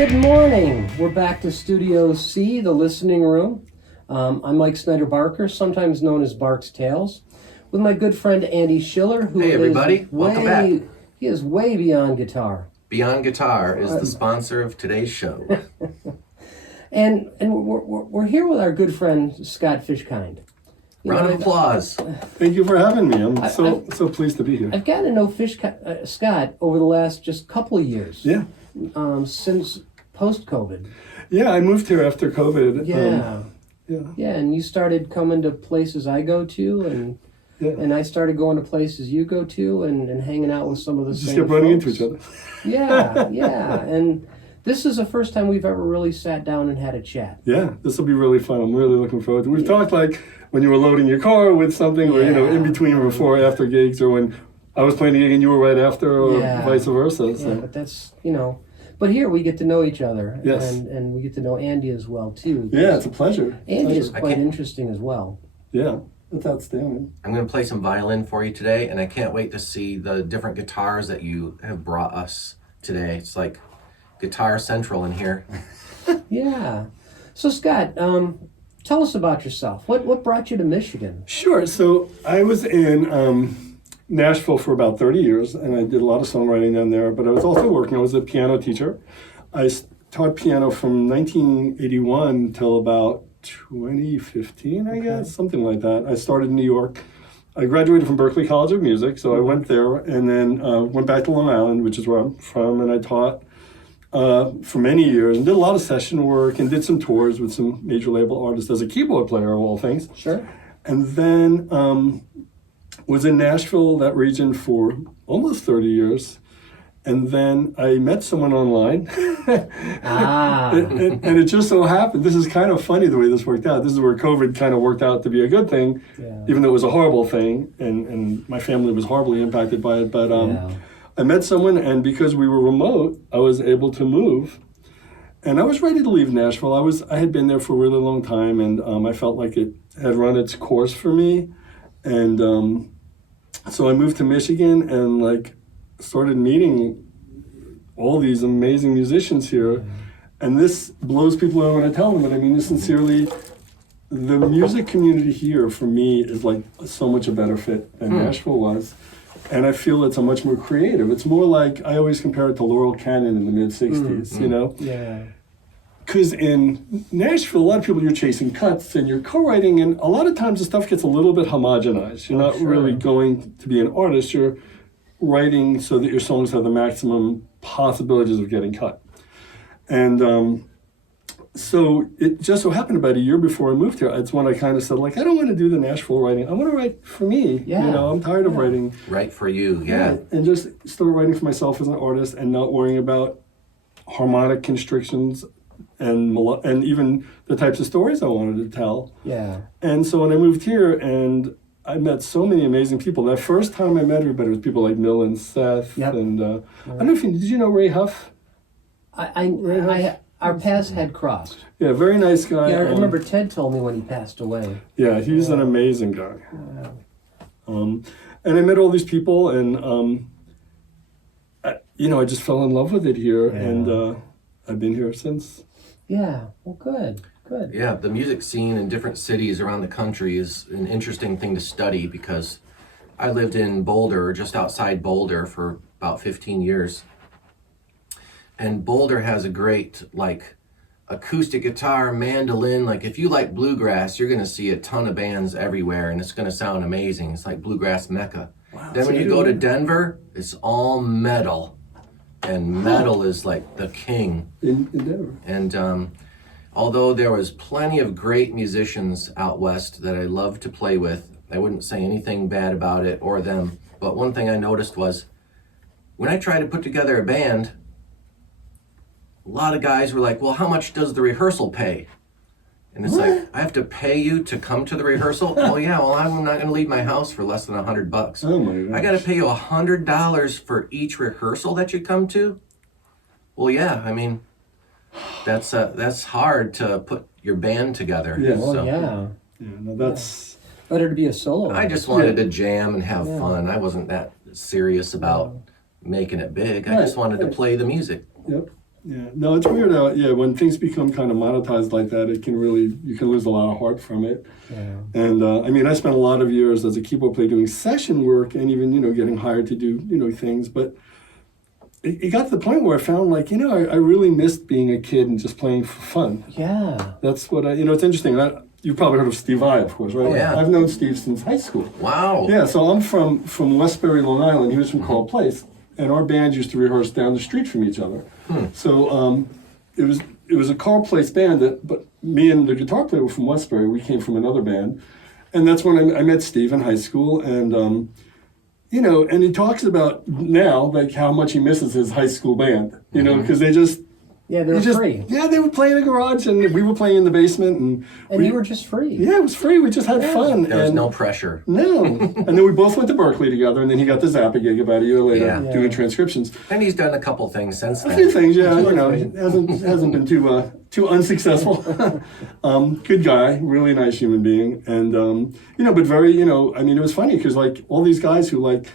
Good morning. We're back to Studio C, the listening room. I'm Mike Snyder-Barker, sometimes known as Bark's Tales, with my good friend Andy Schiller, who Hey everybody, welcome back. He is way beyond guitar. Beyond Guitar is the sponsor of today's show. And we're here with our good friend Scott Fishkind. Round of applause. Thank you for having me. I'm so pleased to be here. I've gotten to know Scott over the last just couple of years. Yeah. Since post-COVID. Yeah, I moved here after COVID. Yeah, and you started coming to places I go to, and I started going to places you go to, and hanging out with some of the Just same kept running folks. into each other. Yeah, and this is the first time we've ever really sat down and had a chat. Yeah, this will be really fun. I'm really looking forward to it. We've talked like when you were loading your car with something, or in between or before or after gigs, or when I was playing a gig and you were right after, or vice versa. So. Yeah, but that's, but here we get to know each other, yes. and we get to know Andy as well, too. Yeah, it's a pleasure. Andy is quite interesting as well. Yeah, that's outstanding. I'm going to play some violin for you today, and I can't wait to see the different guitars that you have brought us today. It's like Guitar Central in here. Yeah. So, Scott, tell us about yourself. What brought you to Michigan? Sure. So I was in Nashville for about 30 years, and I did a lot of songwriting down there, but I was also working. I was a piano teacher. I taught piano from 1981 till about 2015, I guess, something like that. I started in New York. I graduated from Berklee College of Music, so I went there, and then went back to Long Island, which is where I'm from, and I taught for many years, and did a lot of session work, and did some tours with some major label artists as a keyboard player, of all things. Sure. And then was in Nashville, that region, for almost 30 years. And then I met someone online. and it just so happened, this is kind of funny the way this worked out. This is where COVID kind of worked out to be a good thing, even though it was a horrible thing, and my family was horribly impacted by it. But I met someone, and because we were remote, I was able to move. And I was ready to leave Nashville. I had been there for a really long time, and I felt like it had run its course for me. And so I moved to Michigan and started meeting all these amazing musicians here. And this blows people out when I tell them it. I mean this sincerely. The music community here for me is like so much a better fit than Nashville was. And I feel it's a much more creative. It's more like, I always compare it to Laurel Canyon in the mid-'60s, you know? Yeah. Because in Nashville, a lot of people, you're chasing cuts and you're co-writing, and a lot of times the stuff gets a little bit homogenized. You're not really going to be an artist. You're writing so that your songs have the maximum possibilities of getting cut. And so it just so happened about a year before I moved here, it's when I kind of said, I don't want to do the Nashville writing. I want to write for me. Yeah. I'm tired of writing. Right for you, yeah. And just start writing for myself as an artist and not worrying about harmonic constrictions and even the types of stories I wanted to tell. Yeah. And so when I moved here, and I met so many amazing people. That first time I met everybody was people like Mill and Seth. Yep. And I don't know if did you know Ray Huff? Our paths had crossed. Yeah, very nice guy. Yeah, I remember Ted told me when he passed away. Yeah, he's an amazing guy. And I met all these people, and I just fell in love with it here, and I've been here since. Yeah, well, good. Yeah, the music scene in different cities around the country is an interesting thing to study, because I lived in Boulder, just outside Boulder, for about 15 years. And Boulder has a great, acoustic guitar, mandolin. If you like bluegrass, you're going to see a ton of bands everywhere, and it's going to sound amazing. It's like bluegrass mecca. Wow, then when you go to Denver, it's all metal. And metal is like the king. In Denver. And although there was plenty of great musicians out west that I loved to play with, I wouldn't say anything bad about it or them. But one thing I noticed was, when I tried to put together a band, a lot of guys were like, well, how much does the rehearsal pay? And it's like, I have to pay you to come to the rehearsal? Well, yeah, I'm not going to leave my house for less than $100. Oh my gosh. I got to pay you $100 for each rehearsal that you come to? Well, yeah, I mean, that's hard to put your band together. Yeah. Well, Yeah, no, that's... Better to be a solo. I just wanted to jam and have fun. I wasn't that serious about making it big. I just wanted to play the music. Yep. Yeah, no, it's weird how, when things become kind of monetized like that, you can lose a lot of heart from it. Yeah. And I mean, I spent a lot of years as a keyboard player doing session work and even, getting hired to do, things. But it got to the point where I found like, I really missed being a kid and just playing for fun. Yeah. That's what it's interesting. You've probably heard of Steve Vai, of course, right? Oh, yeah. I've known Steve since high school. Wow. Yeah, so I'm from Westbury, Long Island. He was from Coral Place. And our band used to rehearse down the street from each other. So it was a Coral Place band, but me and the guitar player were from Westbury. We came from another band. And that's when I met Steve in high school. And, and he talks about now, like, how much he misses his high school band, because they just... Yeah, they were free. Yeah, they would play in the garage, and we were playing in the basement. And you were just free. Yeah, it was free. We just had fun. There was no pressure. No. And then we both went to Berklee together, and then he got the Zappa gig about a year later doing transcriptions. And he's done a couple things since then. A few things, yeah. Hasn't been too unsuccessful. Good guy, really nice human being. And, but very, I mean, it was funny because, like, all these guys who, like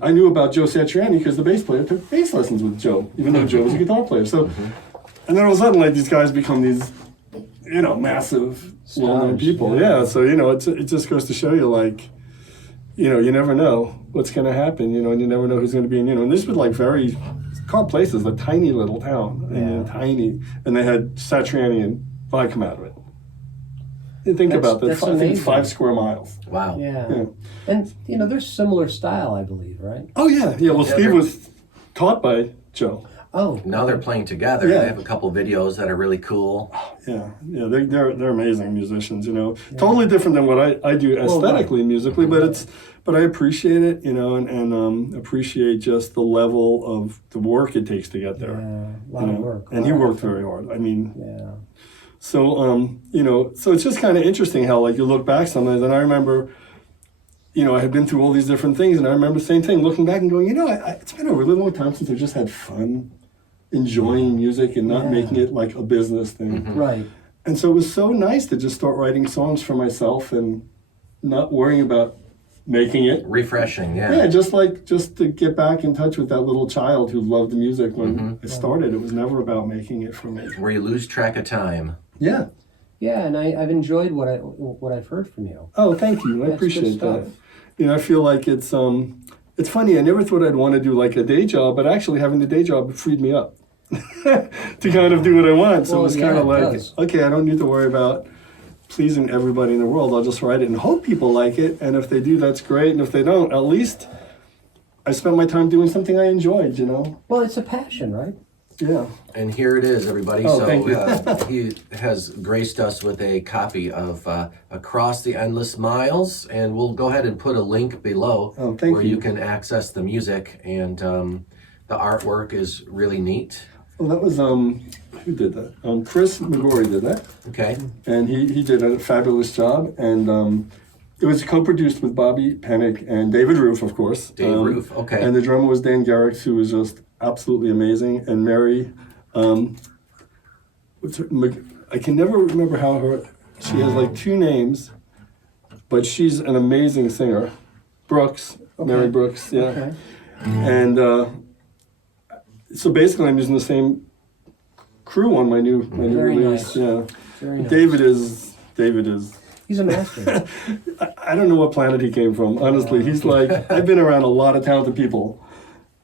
I knew about Joe Satriani because the bass player took bass lessons with Joe, even though Joe was a guitar player. So, and then all of a sudden, like, these guys become these, massive, well-known people. Yeah. So, it just goes to show you, like, you never know what's going to happen, and you never know who's going to be in, and this was like Coral Place is a tiny little town, tiny, and they had Satriani and Vai come out of it. You think about that, I think 5 square miles. Wow. Yeah. And, they're similar style, I believe, right? Oh, yeah. Yeah, well, Steve was taught by Joe. Oh. Now they're playing together. Yeah. They have a couple videos that are really cool. Yeah, they're amazing musicians, Totally different than what I do aesthetically, musically, but I appreciate it, and appreciate just the level of the work it takes to get there. Yeah, a lot of work. And he worked very hard. I mean, yeah. So, so it's just kind of interesting how, like, you look back sometimes, and I remember, I had been through all these different things, and I remember the same thing, looking back and going, it's been a really long time since I just had fun enjoying music and not making it like a business thing. Right. And so it was so nice to just start writing songs for myself and not worrying about making it. Refreshing, yeah. Yeah, just to get back in touch with that little child who loved the music when I started. It was never about making it for me. Where you lose track of time. Yeah. Yeah, and I've enjoyed what I've heard from you. Oh, thank you. I appreciate that. I feel like it's funny. I never thought I'd want to do like a day job, but actually having the day job freed me up to kind of do what I want. So it was kind of like, okay, I don't need to worry about pleasing everybody in the world. I'll just write it and hope people like it. And if they do, that's great. And if they don't, at least I spent my time doing something I enjoyed, Well, it's a passion, right? Yeah. And here it is, everybody. Oh, so thank you. he has graced us with a copy of Across the Endless Miles, and we'll go ahead and put a link below where you can access the music, and the artwork is really neat. Well, that was, who did that? Chris McGorry did that. Okay. And he did a fabulous job, and it was co-produced with Bobby Pennick and David Roof, of course. Dave Roof, okay. And the drummer was Dan Garrix, who was just absolutely amazing. And Mary, I can never remember she has like 2 names, but she's an amazing singer. Brooks, Mary Brooks, yeah. Okay. And so basically I'm using the same crew on my new Very release. nice. Yeah. Very nice. David is He's a master. I don't know what planet he came from, honestly. He's like, I've been around a lot of talented people.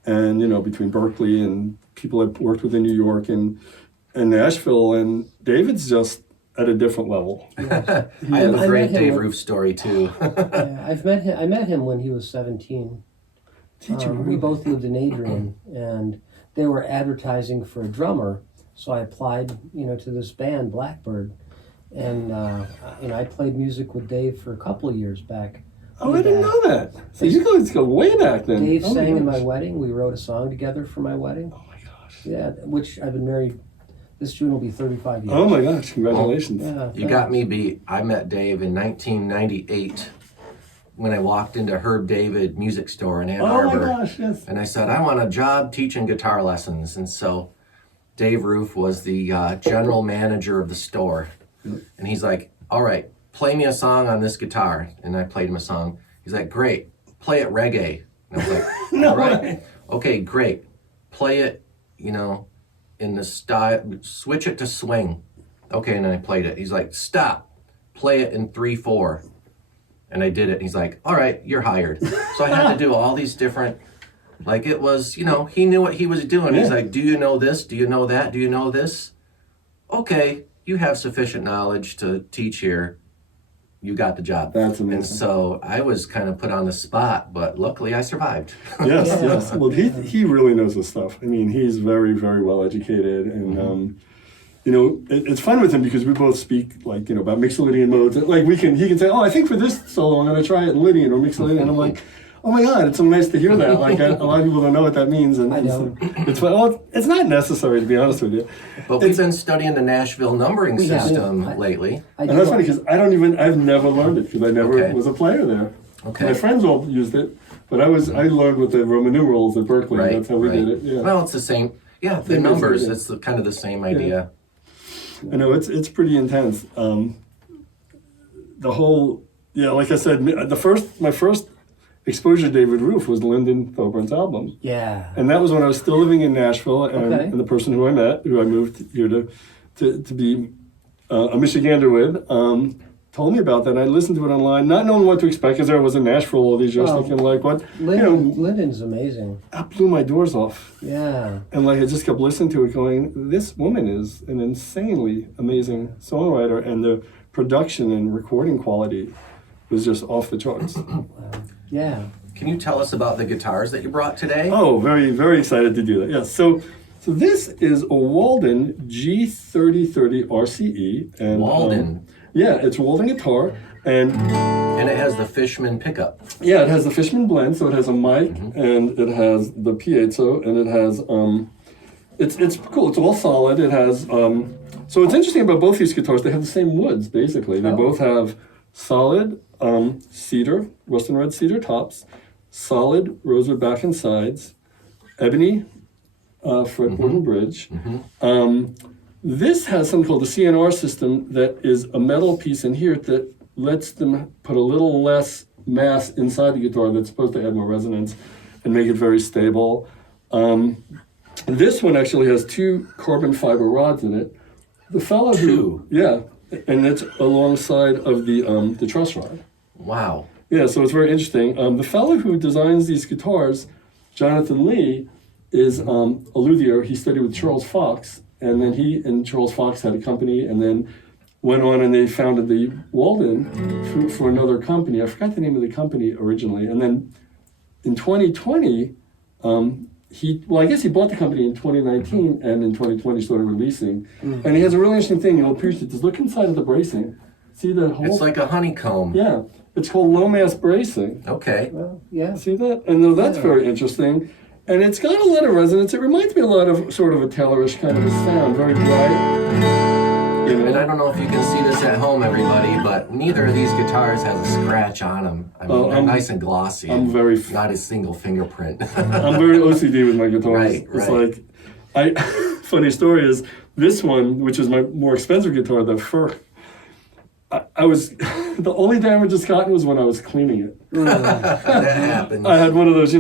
And, between Berklee and people I've worked with in New York and Nashville, and David's just at a different level. I have a great Dave Roof story, too. I met him when he was 17. We both lived in Adrian, and they were advertising for a drummer. So I applied, to this band, Blackbird. And, I played music with Dave for a couple of years back. Oh, I didn't know that. So you guys go way back then. Dave sang in my wedding. We wrote a song together for my wedding. Oh, my gosh. Yeah, which I've been married. This June will be 35 years. Oh, my gosh. Congratulations. Yeah, You got me beat. I met Dave in 1998 when I walked into Herb David Music Store in Ann Arbor. Oh, my gosh, yes. And I said, I want a job teaching guitar lessons. And so Dave Roof was the general manager of the store. And he's like, all right, play me a song on this guitar. And I played him a song. He's like, great, play it reggae. And I was like, all right, okay, great. Play it, in the style, switch it to swing. Okay, and then I played it. He's like, stop, play it in 3/4. And I did it. And he's like, all right, you're hired. So I had to do all these different, like it was, you know, he knew what he was doing. He's like, do you know this? Do you know that? Do you know this? Okay, you have sufficient knowledge to teach here. You got the job. That's amazing. And so I was kind of put on the spot, but luckily I survived. Yes. Well, he really knows his stuff. I mean, he's very, very well educated, and you know, it's fun with him because we both speak like, you know, about mixed Lydian modes. Like he can say, oh, I think for this solo I'm going to try it in Lydian or mixed Lydian, and I'm like, oh my God, it's so nice to hear that. Like a lot of people don't know what that means, and I know. it's fun. Well, it's not necessary, to be honest with you. But we've been studying the Nashville numbering system lately. And that's funny because I've never learned it because I never was a player there. Okay. My friends all used it, but I learned with the Roman numerals at Berklee. Right, That's how we did it. Yeah. Well, it's the same. Yeah, the Same numbers. idea. It's kind of the same idea. I know it's pretty intense. The whole like I said, my first exposure to David Roof was Lyndon Thorburns' album. Yeah. And that was when I was still living in Nashville, and, Okay. and the person who I moved here to be a Michigander with, told me about that. And I listened to it online, not knowing what to expect, because I was in Nashville all these years, Oh. thinking like, what, Lyndon's amazing. that blew my doors off. Yeah. And like I just kept listening to it, going, this woman is an insanely amazing songwriter, and the production and recording quality was just off the charts. Yeah. Can you tell us about the guitars that you brought today? Oh, very, very excited to do that. Yes. So this is a Walden G3030 RCE. And, Walden. Yeah, it's Walden guitar. And it has the Fishman pickup. yeah, it has the Fishman blend, so it has a mic, and it has the piezo, and it has, it's cool. It's all solid. It has, so what's interesting about both these guitars, they have the same woods, basically. They both have solid cedar, rust and red cedar tops, solid rosewood back and sides, ebony fretboard and bridge. This has something called the CNR system that is a metal piece in here that lets them put a little less mass inside the guitar that's supposed to add more resonance and make it very stable. This one actually has 2 carbon fiber rods in it. The fellow who, and it's alongside of the truss rod. Wow. Yeah, so it's very interesting. The fellow who designs these guitars, Jonathan Lee, is a luthier. He studied with Charles Fox, and then he and Charles Fox had a company, and then went on and they founded the Walden for another company. I forgot the name of the company originally. And then in 2020, I guess he bought the company in 2019, and in 2020 started releasing. And he has a really interesting thing. You'll appreciate this. Look inside of the bracing. See the whole... It's like a honeycomb. Yeah. It's called low mass bracing. Okay. Well, yeah. See that? And that's very interesting. And it's got a lot of resonance. It reminds me a lot of sort of a Taylorish kind of a sound. Very bright. You know? And I don't know if you can see this at home, everybody, but neither of these guitars has a scratch on them. I mean, they're nice and glossy. I'm very... Not a single fingerprint. I'm very OCD with my guitars. Right, It's like, funny story is, this one, which is my more expensive guitar, the Fur, I was, the only damage it's gotten was when I was cleaning it. That happens. I had one of those,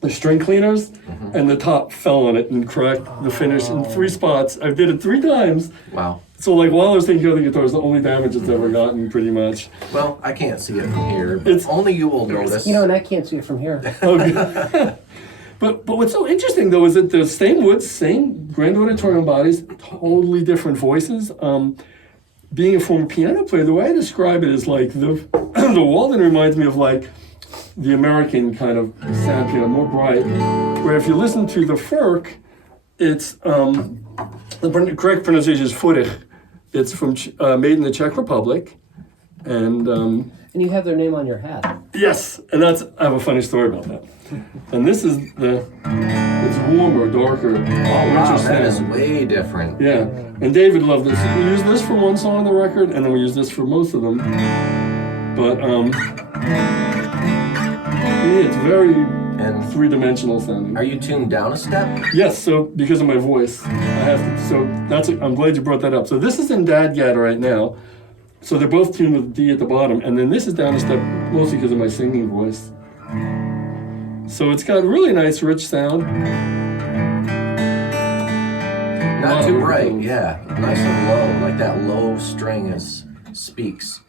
the string cleaners, and the top fell on it and cracked the finish in 3 spots. I did it 3 times. Wow. So like while I was taking care of the guitar, it's the only damage it's ever gotten, pretty much. Well, I can't see it from here, but only you will notice. And I can't see it from here. Okay. But what's so interesting though is that the same woods, same grand auditorium bodies, totally different voices. Being a former piano player, the way I describe it is like the Walden reminds me of like the American kind of sound piano, more bright. Where if you listen to the Furk, it's the correct pronunciation is Furich. It's from made in the Czech Republic, and you have their name on your hat. yes, and I have a funny story about that. And this is it's warmer, darker, richer Wow, that is sound. way different. Yeah, and David loved this. We used this for one song on the record, and then we used this for most of them. But it's very And 3-dimensional sounding. are you tuned down a step? Yes, so because of my voice, I have to. So I'm glad you brought that up. So this is in Dadgad right now. So they're both tuned with D at the bottom, and then this is down a step mostly because of my singing voice. So it's got a really nice, rich sound. too bright, overtones. yeah. Nice and low, like that low string speaks.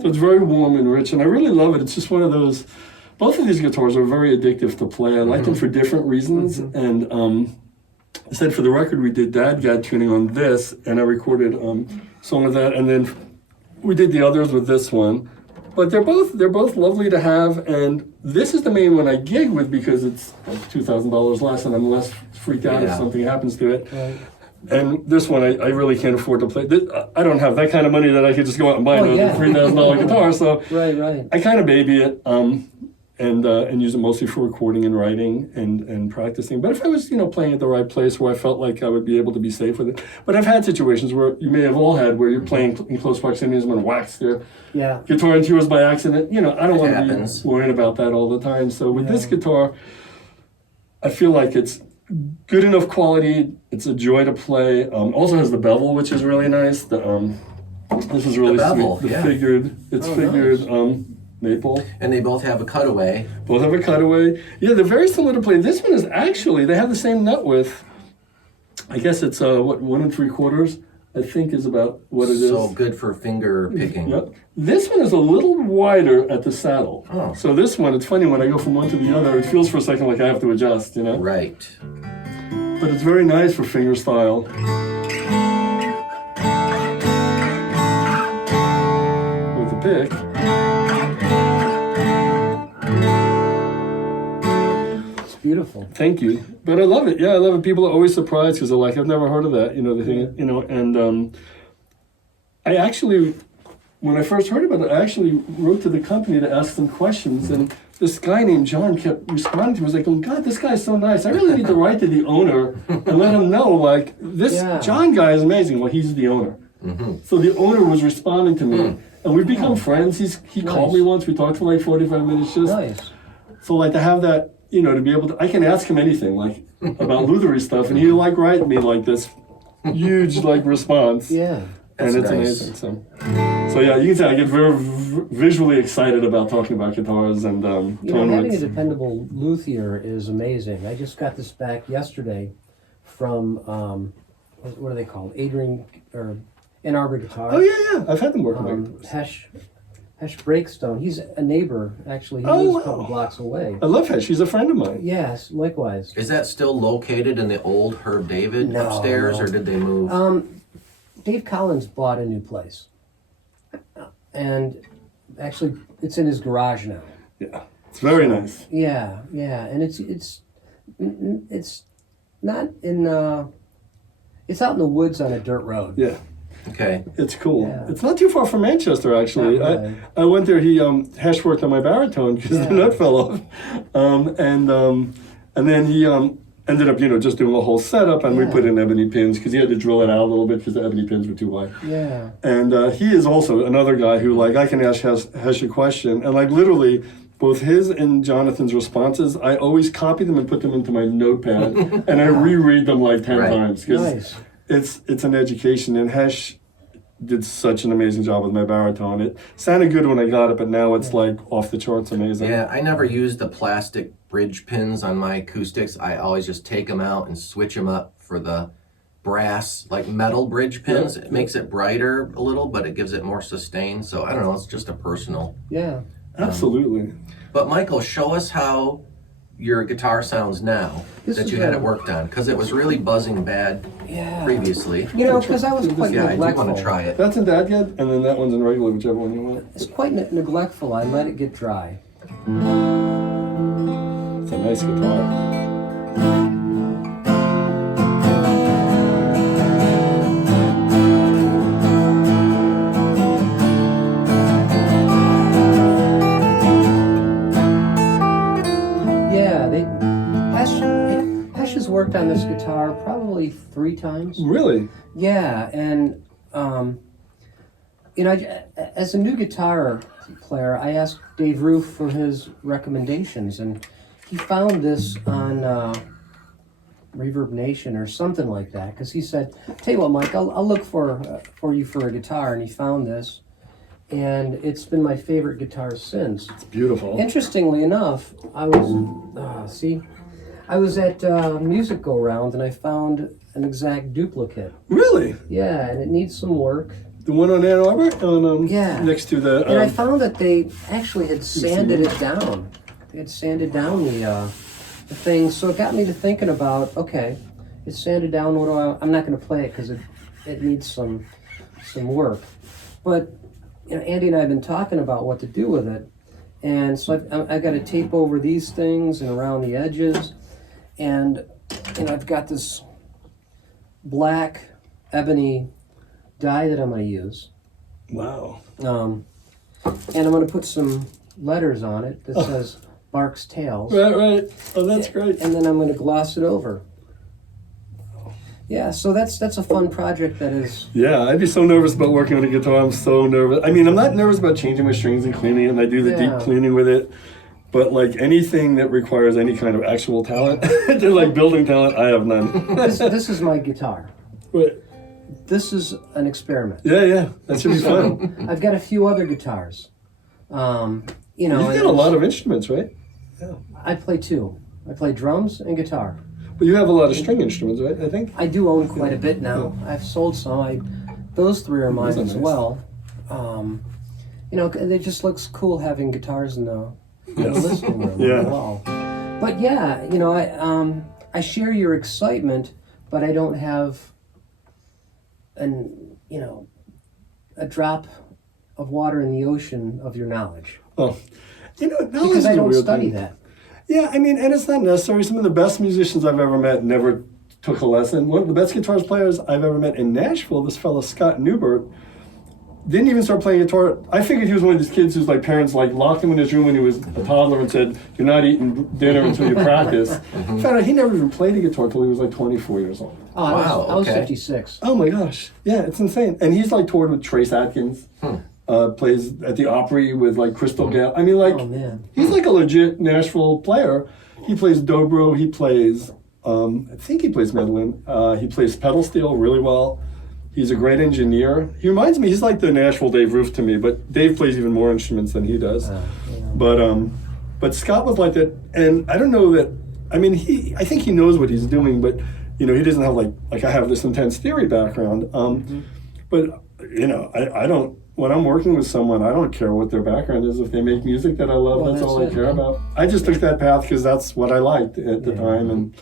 So it's very warm and rich, and I really love it. It's just one of those. Both of these guitars are very addictive to play. I like them for different reasons, and I said for the record we did Dadgad tuning on this, and I recorded a song of that, and then we did the others with this one. But they're both lovely to have, and this is the main one I gig with because it's like $2,000 less, and I'm less freaked out if something happens to it. Right. And this one, I really can't afford to play. I don't have that kind of money that I could just go out and buy another $3,000 guitar. So Right. I kind of baby it and use it mostly for recording and writing and practicing. But if I was, playing at the right place where I felt like I would be able to be safe with it. But I've had situations where you may have all had where you're playing in close proximity and someone whacks their guitar into yours by accident. I don't want to be worrying about that all the time. So with this guitar, I feel like it's good enough quality. It's a joy to play. Also has the bevel, which is really nice. This is really bevel, sweet. Yeah. Figured maple. And they both have a cutaway. Both have a cutaway. Yeah, they're very similar to play. This one is actually, they have the same nut width. I guess it's 1 3/4. I think is about what it is. So good for finger picking. Yep. This one is a little wider at the saddle. Oh. So this one, it's funny when I go from one to the other, it feels for a second like I have to adjust, Right. But it's very nice for finger style. With the pick. It's beautiful. Thank you. But I love it. Yeah, I love it. People are always surprised because they're like, I've never heard of that. They think, and I actually, when I first heard about it, I actually wrote to the company to ask them questions, and this guy named John kept responding to me. I was like, oh God, this guy's so nice. I really need to write to the owner and let him know, like, this John guy is amazing. Well, he's the owner. So the owner was responding to me, and we've become friends. He called me once. We talked for like 45 minutes just. Nice. So like to have that, to be able to, I can ask him anything, like, about luthery stuff, and he'll like write me like this huge like response. Yeah. And it's nice. amazing. So yeah, you can tell I get very visually excited about talking about guitars and tone having a widths. dependable luthier is amazing. I just got this back yesterday from what are they called? Adrian or Ann Arbor Guitar. Oh yeah, I've had them working on Hesh Breakstone. He's a neighbor actually. He Oh, lives a wow. couple blocks away. I love her. She's a friend of mine. Yes, likewise. Is that still located in the old Herb David No, upstairs, no. or did they move? Dave Collins bought a new place, and actually, it's in his garage now. Yeah, it's very nice. Yeah, and it's not in. It's out in the woods on a dirt road. Yeah, Okay. it's cool. Yeah. It's not too far from Manchester, actually. Not really. I went there. He Hesh worked on my baritone because the nut fell off, and then he ended up just doing a whole setup, and we Yeah. put in ebony pins because he had to drill it out a little bit because the ebony pins were too high. Yeah. And he is also another guy who, like, I can ask Hesh a question, and like literally both his and Jonathan's responses, I always copy them and put them into my notepad, and I reread them like 10 Right. times because Nice. it's an education. And Hesh did such an amazing job with my baritone. It sounded good when I got it, but now it's like off the charts amazing. Yeah, I never used the plastic bridge pins on my acoustics. I always just take them out and switch them up for the brass, like metal bridge pins. It makes it brighter a little, but it gives it more sustain. So I don't know, it's just a personal. Yeah. Absolutely. But Michael, show us how your guitar sounds now This that is you had a- it worked on, because it was really buzzing bad Yeah. previously. Because I was quite Yeah, I do neglectful. want to try it. That's in Dadgad, and then that one's in regular, whichever one you want. It's quite neglectful. I let it get dry. It's a nice guitar. Yeah, Hesh has worked on this guitar probably 3 times. Really? Yeah, and as a new guitar player, I asked Dave Roof for his recommendations, and he found this on Reverb Nation or something like that. Because he said, "Tell you what, Mike, I'll look for you for a guitar," and he found this, and it's been my favorite guitar since. It's beautiful. Interestingly enough, I was at Music Go Round and I found an exact duplicate. Really? Yeah, and it needs some work. The one on Ann Arbor? Yeah. Next to the... And I found that they actually had sanded it down. They had sanded down the thing, so it got me to thinking about, okay, it's sanded down, I'm not going to play it because it needs some work. But Andy and I have been talking about what to do with it, and so I got to tape over these things and around the edges, and I've got this black ebony dye that I'm going to use. Wow. And I'm going to put some letters on it that says Bark's Tales. Right. Oh, that's great. And then I'm going to gloss it over. Yeah, so that's a fun project that is... Yeah, I'd be so nervous about working on a guitar. I'm so nervous. I mean, I'm not nervous about changing my strings and cleaning it, and I do the deep cleaning with it. But like anything that requires any kind of actual talent, like building talent, I have none. This is my guitar. Right. This is an experiment. Yeah, that should be fun. I've got a few other guitars. You've got a lot of instruments, right? Yeah. I play two. I play drums and guitar. But you have a lot of string instruments, right? I think. I do own quite a bit now. I've sold some. Those three are mine as well. It just looks cool having guitars in the listening room as well. But yeah, I share your excitement, but I don't have a drop of water in the ocean of your knowledge. Oh, knowledge because I don't study that. Yeah, I mean, and it's not necessary. Some of the best musicians I've ever met never took a lesson. One of the best guitar players I've ever met in Nashville, this fellow Scott Newbert, didn't even start playing guitar. I figured he was one of these kids whose parents locked him in his room when he was a toddler and said, "You're not eating dinner until you practice." Found out he never even played a guitar until he was 24 years old. Oh, wow, I was 56. Oh my gosh, yeah, it's insane. And he's toured with Trace Atkins. Plays at the Opry with Crystal Gayle. I mean, oh, man. He's a legit Nashville player. He plays dobro. He plays, I think he plays mandolin. He plays pedal steel really well. He's a great engineer. He reminds me, he's like the Nashville Dave Roof to me, but Dave plays even more instruments than he does. But Scott was like that, and I don't know that. I mean, I think he knows what he's doing, but he doesn't have like I have this intense theory background. But I don't. When I'm working with someone, I don't care what their background is. If they make music that I love, that's all I care about. I just took that path because that's what I liked at the time, and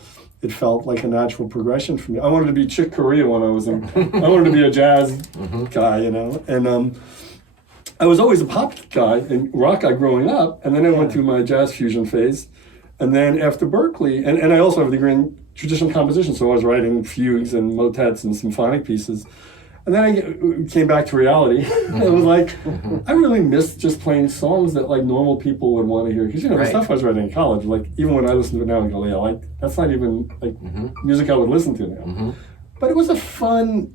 it felt like a natural progression for me. I wanted to be Chick Corea when I was in. I wanted to be a jazz guy, and I was always a pop guy and rock guy growing up, and then I went through my jazz fusion phase, and then after Berklee, and I also have a degree in traditional composition, so I was writing fugues and motets and symphonic pieces. And then I came back to reality. I was like, I really miss just playing songs that normal people would want to hear. Because the stuff I was writing in college, even when I listen to it now, I go, yeah, that's not even music I would listen to now. But it was fun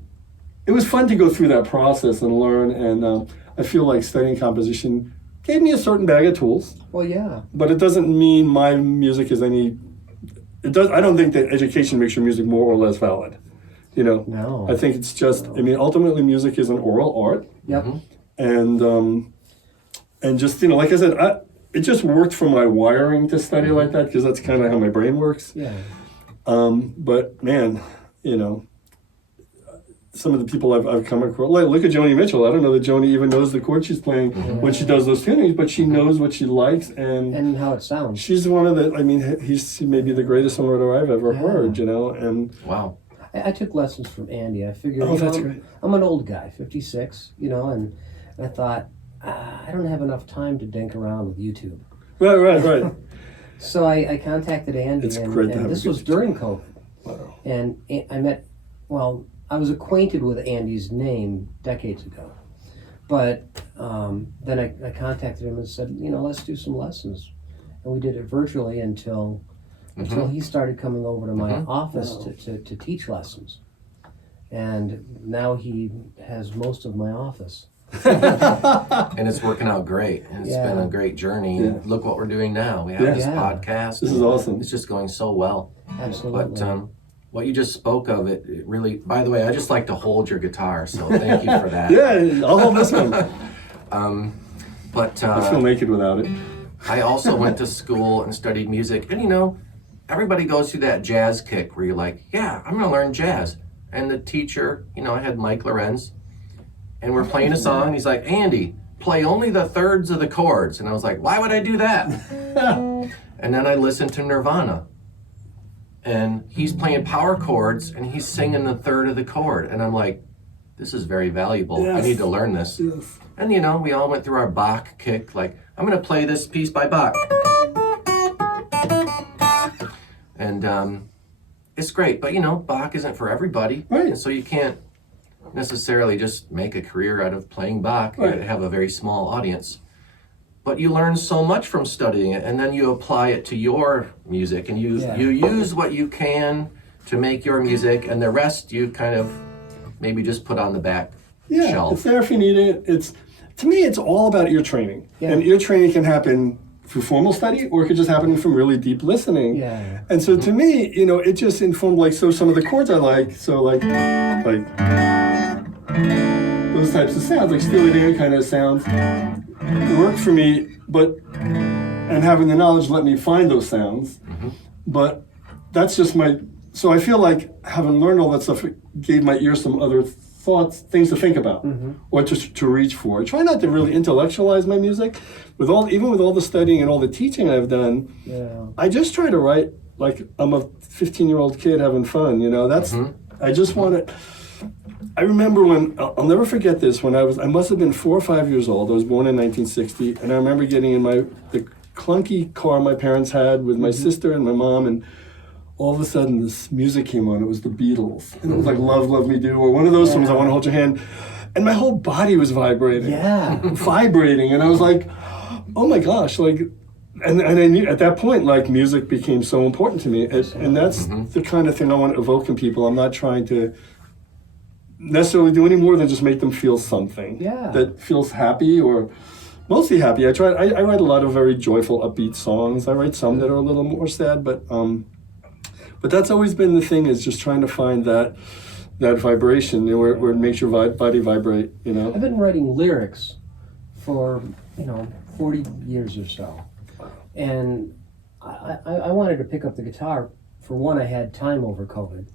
to go through that process and learn. And I feel like studying composition gave me a certain bag of tools. Well, yeah. But it doesn't mean my music is I don't think that education makes your music more or less valid. No. I think it's just. I mean, ultimately, music is an oral art. Yep. And just like I said, it just worked for my wiring to study like that because that's kind of how my brain works. Yeah. But man, some of the people I've come across, look at Joni Mitchell. I don't know that Joni even knows the chord she's playing when she does those tunings, but she knows what she likes and how it sounds. She's one of the. I mean, he's maybe the greatest songwriter I've ever heard. And wow. I took lessons from Andy. I figured, that's great. I'm an old guy, 56, and I thought, I don't have enough time to dink around with YouTube. Right. So I contacted Andy, and this was during COVID. Wow. And I was acquainted with Andy's name decades ago. But then I contacted him and said, let's do some lessons. And we did it virtually until he started coming over to my office to teach lessons. And now he has most of my office. And it's working out great. And it's been a great journey. Yeah. And look what we're doing now. We have this podcast. This is awesome. It's just going so well. Absolutely. But what you just spoke of, it really, by the way, I just like to hold your guitar, so thank you for that. Yeah, I'll hold this one. But I feel naked without it. I also went to school and studied music. And everybody goes through that jazz kick where you're like, yeah, I'm going to learn jazz. And the teacher, I had Mike Lorenz, and we're playing a song. And he's like, Andy, play only the thirds of the chords. And I was like, why would I do that? And then I listened to Nirvana. And he's playing power chords, and he's singing the third of the chord. And I'm like, this is very valuable. Yes. I need to learn this. Yes. And, we all went through our Bach kick. Like, I'm going to play this piece by Bach. And it's great. But, Bach isn't for everybody. Right. And so you can't necessarily just make a career out of playing Bach. Right. You have a very small audience. But you learn so much from studying it, and then you apply it to your music, and you use what you can to make your music, and the rest you kind of maybe just put on the back shelf. It's there if you need it. To me, it's all about ear training. Yeah. And ear training can happen through formal study, or it could just happen from really deep listening. Yeah. And so to me, it just informed, some of the chords I like, like those types of sounds, like Steely Dan kind of sounds. It worked for me, and having the knowledge let me find those sounds. Mm-hmm. But that's just so I feel like having learned all that stuff, it gave my ears some other things to think about, or to reach for. I try not to really intellectualize my music. Even with all the studying and all the teaching I've done, I just try to write like I'm a 15-year-old kid having fun. I just want to. I remember I'll never forget this, I must have been 4 or 5 years old. I was born in 1960, and I remember getting in the clunky car my parents had with my sister and my mom, and all of a sudden this music came on. It was the Beatles, and it was like Love, Love Me Do, or one of those songs, I Want to Hold Your Hand, and my whole body was vibrating. Yeah. Vibrating, and I was like, oh my gosh, and I knew at that point, music became so important to me, and that's the kind of thing I want to evoke in people. I'm not trying to necessarily do any more than just make them feel something that feels happy, or mostly happy. I write a lot of very joyful, upbeat songs. I write some that are a little more sad, but that's always been the thing, is just trying to find that vibration, where it makes your body vibrate. I've been writing lyrics for 40 years or so, and I wanted to pick up the guitar. For one, I had time over COVID.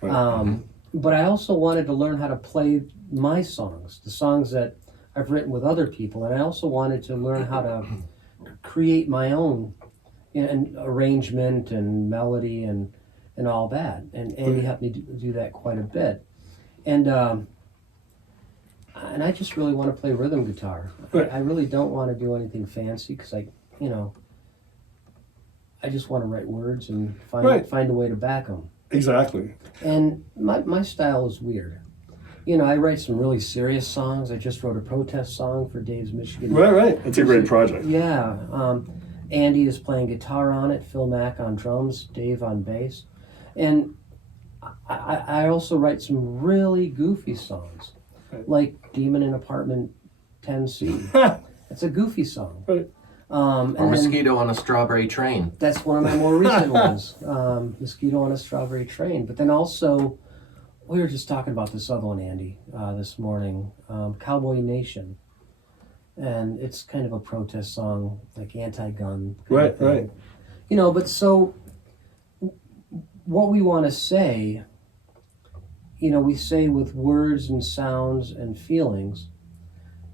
Right. But I also wanted to learn how to play my songs, the songs that I've written with other people, and I also wanted to learn how to create my own arrangement and melody and all that. And Andy helped me do that quite a bit. And I just really want to play rhythm guitar. Right. I really don't want to do anything fancy, because I just want to write words and find a way to back them. Exactly. And my style is weird. I write some really serious songs. I just wrote a protest song for Dave's Michigan. Right. It's a great project. Yeah. Andy is playing guitar on it, Phil Mack on drums, Dave on bass. And I also write some really goofy songs, like Demon in Apartment 10C. It's a goofy song. Right. Or Mosquito on a Strawberry Train. That's one of my more recent ones. Mosquito on a Strawberry Train. But then also, we were just talking about this other one, Andy, this morning, Cowboy Nation. And it's kind of a protest song, like anti-gun. Right. But so what we want to say, we say with words and sounds and feelings.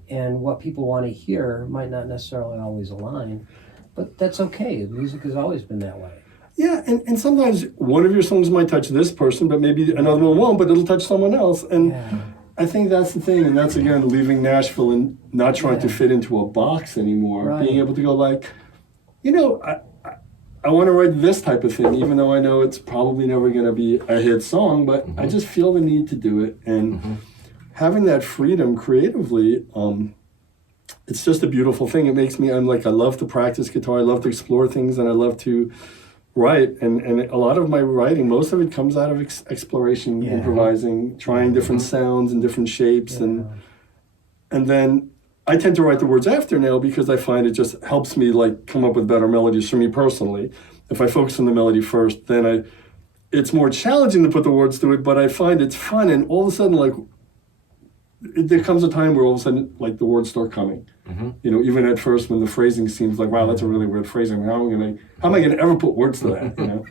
And what people want to hear might not necessarily always align, but that's okay. Music has always been that way. Yeah, and sometimes one of your songs might touch this person, but maybe another one won't, but it'll touch someone else. And I think that's the thing, and that's, again, leaving Nashville and not trying to fit into a box anymore. Right. Being able to go I want to write this type of thing, even though I know it's probably never going to be a hit song, but I just feel the need to do it. And having that freedom creatively, it's just a beautiful thing. It makes me, I love to practice guitar, I love to explore things, and I love to write. And a lot of my writing, most of it comes out of exploration, improvising, trying different sounds and different shapes. And then I tend to write the words after now, because I find it just helps me come up with better melodies for me personally. If I focus on the melody first, then it's more challenging to put the words to it, but I find it's fun. And all of a sudden, there comes a time where all of a sudden, like, the words start coming. You know, even at first when the phrasing seems like, wow, that's a really weird phrasing. How am I gonna ever put words to that? You know,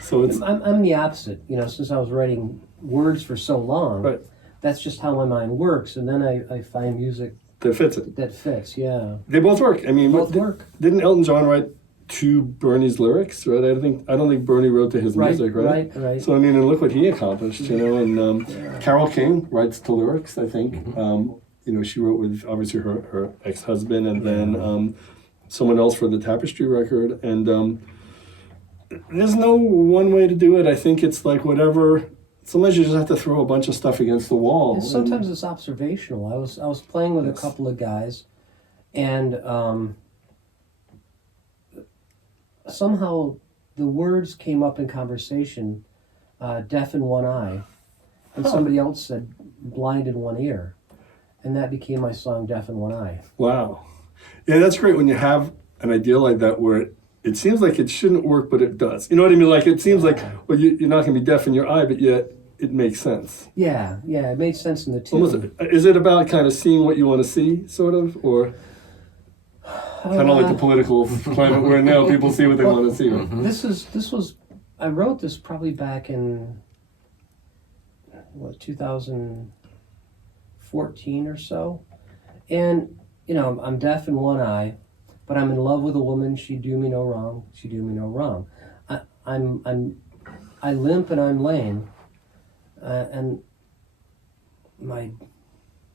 so it's. I'm the opposite. You know, since I was writing words for so long, Right. that's just how my mind works, and then I find music That fits it. that fits. Yeah, They both work. I mean, both work. Didn't Elton John write to Bernie's lyrics? Right. I don't think Bernie wrote to his music. Right. Right. So I mean, and look what he accomplished. You know, and Carole King writes to lyrics. I think. You know, she wrote with obviously her ex-husband, and then someone else for the Tapestry record. And there's no one way to do it. I think it's like whatever. Sometimes you just have to throw a bunch of stuff against the wall. And sometimes it's observational. I was playing with a couple of guys, and somehow the words came up in conversation, deaf in one eye, and somebody else said blind in one ear, and that became my song, Deaf in One Eye. Wow. Yeah, that's great when you have an idea like that where it seems like it shouldn't work, but it does. You know what I mean? Like, it seems like, well, you're not going to be deaf in your eye, but yet it makes sense. Yeah, it made sense in the tune. Almost, is it about kind of seeing what you want to see, sort of? Or kind of like the political climate we're in now, people see what they want to see. Right? This was, I wrote this probably back in, 2014 or so. And, you know, I'm deaf in one eye, but I'm in love with a woman. She do me no wrong. She do me no wrong. I limp and I'm lame, and my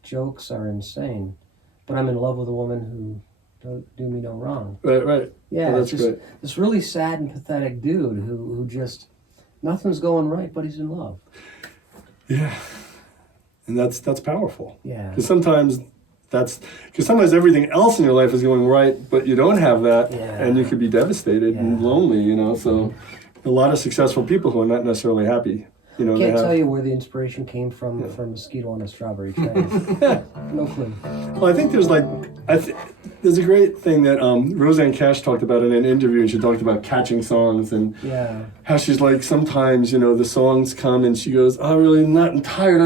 jokes are insane. But I'm in love with a woman who don't do me no wrong. Right. Yeah, Well, it's that's just great. this really sad and pathetic dude who just nothing's going right, but he's in love. Yeah. And that's powerful. Yeah. Because sometimes everything else in your life is going right, but you don't have that, and you could be devastated and lonely, you know. So a lot of successful people who are not necessarily happy, you know. Can't tell you where the inspiration came from for Mosquito on a Strawberry Train. No clue. Well, I think there's there's a great thing that Roseanne Cash talked about in an interview, and she talked about catching songs and how she's like, sometimes, you know, the songs come and she goes, oh, really, I'm not tired,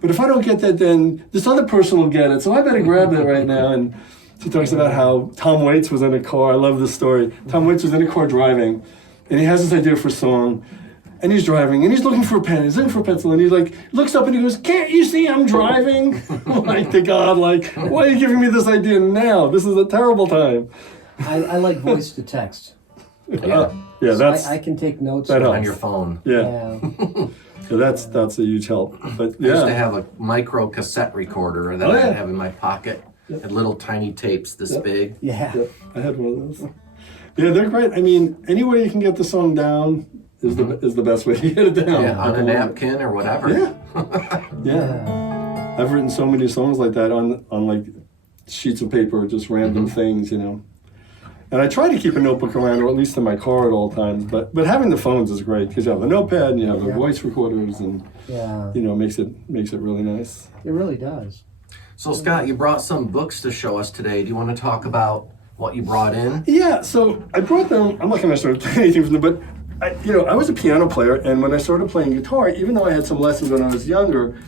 but if I don't get that, then this other person will get it, so I better grab it right now. And she talks about how Tom Waits was in a car. I love this story. Tom Waits was in a car driving, and he has this idea for a song, and he's driving, and he's looking for a pen, he's looking for a pencil, and he like looks up and he goes, can't you see I'm driving? Like, to God, like, why are you giving me this idea now? This is a terrible time. I like voice to text. Yeah. Yeah, So that's I can take notes that helps. On your phone. Yeah. So that's a huge help. But I used to yeah, have a micro cassette recorder that I have in my pocket. Had little tiny tapes this big. Yeah. I had one of those. Yeah, they're great. I mean, any way you can get the song down is the best way to get it down. Yeah, on a napkin or whatever. Yeah. I've written so many songs like that on like sheets of paper, just random things, you know. And I try to keep a notebook around, or at least in my car at all times. But having the phones is great because you have the notepad and you have the voice recorders, and you know, makes it really nice. It really does. So Scott, you brought some books to show us today. Do you want to talk about what you brought in? Yeah. So I brought them. I'm not going to sort of play anything from them, but I was a piano player, and when I started playing guitar, even though I had some lessons when I was younger,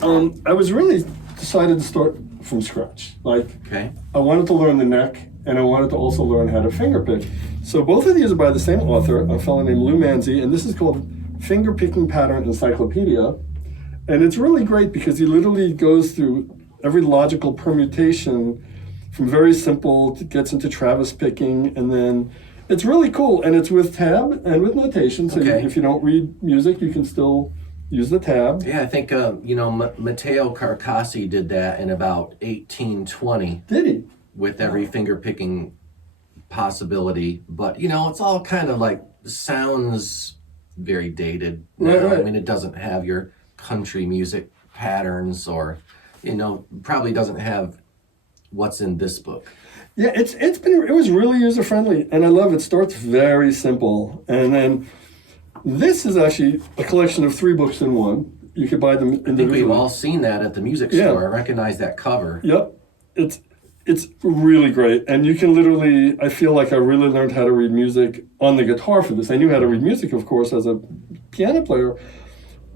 I was really decided to start from scratch. Like, I wanted to learn the neck, and I wanted to also learn how to fingerpick. So both of these are by the same author, a fellow named Lou Manzi, and this is called Finger Picking Pattern Encyclopedia. And it's really great because he literally goes through every logical permutation from very simple, gets into Travis picking, and then it's really cool. And it's with tab and with notation, so if you don't read music, you can still use the tab. Yeah, I think, Matteo Carcassi did that in about 1820. Did he? With every finger picking possibility. But, you know, it's all kind of like, sounds very dated now. Right. I mean, it doesn't have your country music patterns, or, you know, probably doesn't have what's in this book. Yeah, it was really user friendly, and I love it. Starts very simple, and then this is actually a collection of 3 books in one. You could buy them individually. I think we've all seen that at the music store. I recognize that cover. Yep, it's really great, and you can literally. I feel like I really learned how to read music on the guitar for this. I knew how to read music, of course, as a piano player,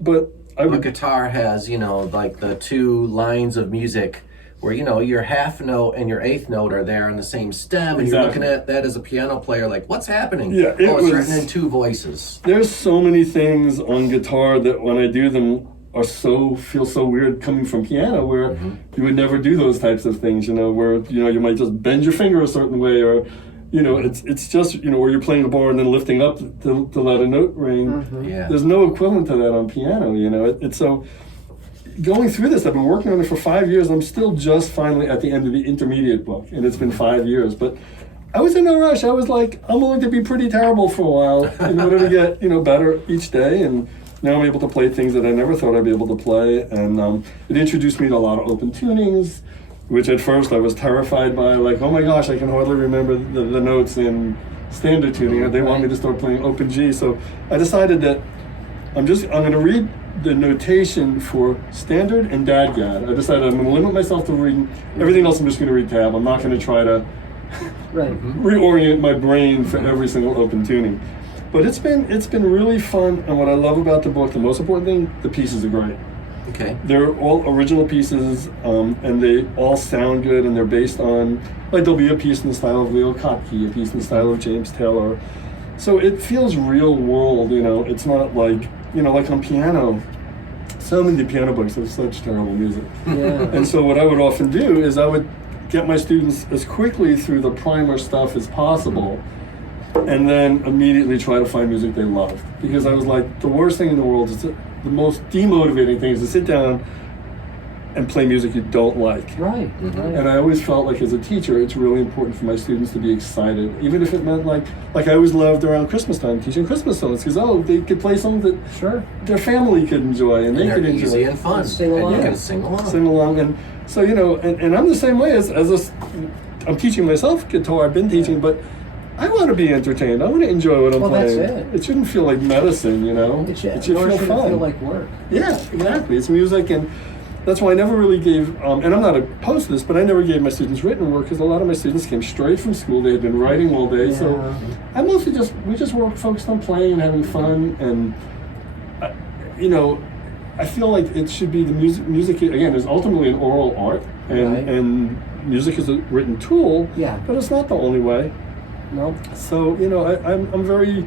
but a guitar has, like the two lines of music where, your half note and your eighth note are there on the same stem, and you're looking at that as a piano player like, what's happening? Yeah, it's written in two voices. There's so many things on guitar that when I do them feel so weird coming from piano, where you would never do those types of things, where, you might just bend your finger a certain way, or, it's just, where you're playing a bar and then lifting up to let a note ring. Yeah. There's no equivalent to that on piano, It's so, going through this, I've been working on it for 5 years. I'm still just finally at the end of the intermediate book, and it's been 5 years. But I was in no rush. I was like, I'm willing to be pretty terrible for a while in order to get, better each day. And now I'm able to play things that I never thought I'd be able to play. And it introduced me to a lot of open tunings, which at first I was terrified by. Like, oh my gosh, I can hardly remember the notes in standard tuning. They want me to start playing open G. So I decided that I'm going to read the notation for standard and dadgad. I decided I'm going to limit myself to reading everything else. I'm just going to read tab. I'm not going to try to reorient my brain for every single open tuning. But it's been really fun, and what I love about the book, the most important thing, the pieces are great. Okay. They're all original pieces, and they all sound good, and they're based on, like, there'll be a piece in the style of Leo Kottke, a piece in the style of James Taylor. So it feels real world, It's not like, like on piano, so many piano books have such terrible music. Yeah. And so what I would often do is I would get my students as quickly through the primer stuff as possible, and then immediately try to find music they loved. Because I was like, the worst thing in the world is the most demotivating thing is to sit down and play music you don't like. Right. And I always felt like as a teacher, it's really important for my students to be excited, even if it meant like I always loved around Christmas time teaching Christmas songs, because they could play songs that their family could enjoy and they could enjoy. Easy and fun. Sing along. And you can sing along. Sing along, and so and I'm the same way I'm teaching myself guitar. I've been teaching, but I want to be entertained. I want to enjoy what I'm playing. That's it. It shouldn't feel like medicine, It should feel fun. Feel like work. Yeah, exactly. It's music, and that's why I never really gave, and I'm not opposed to this, but I never gave my students written work, because a lot of my students came straight from school. They had been writing all day, so I mostly we just focused on playing and having fun, and I feel like it should be the music again is ultimately an oral art, and music is a written tool, but it's not the only way. No. So I'm very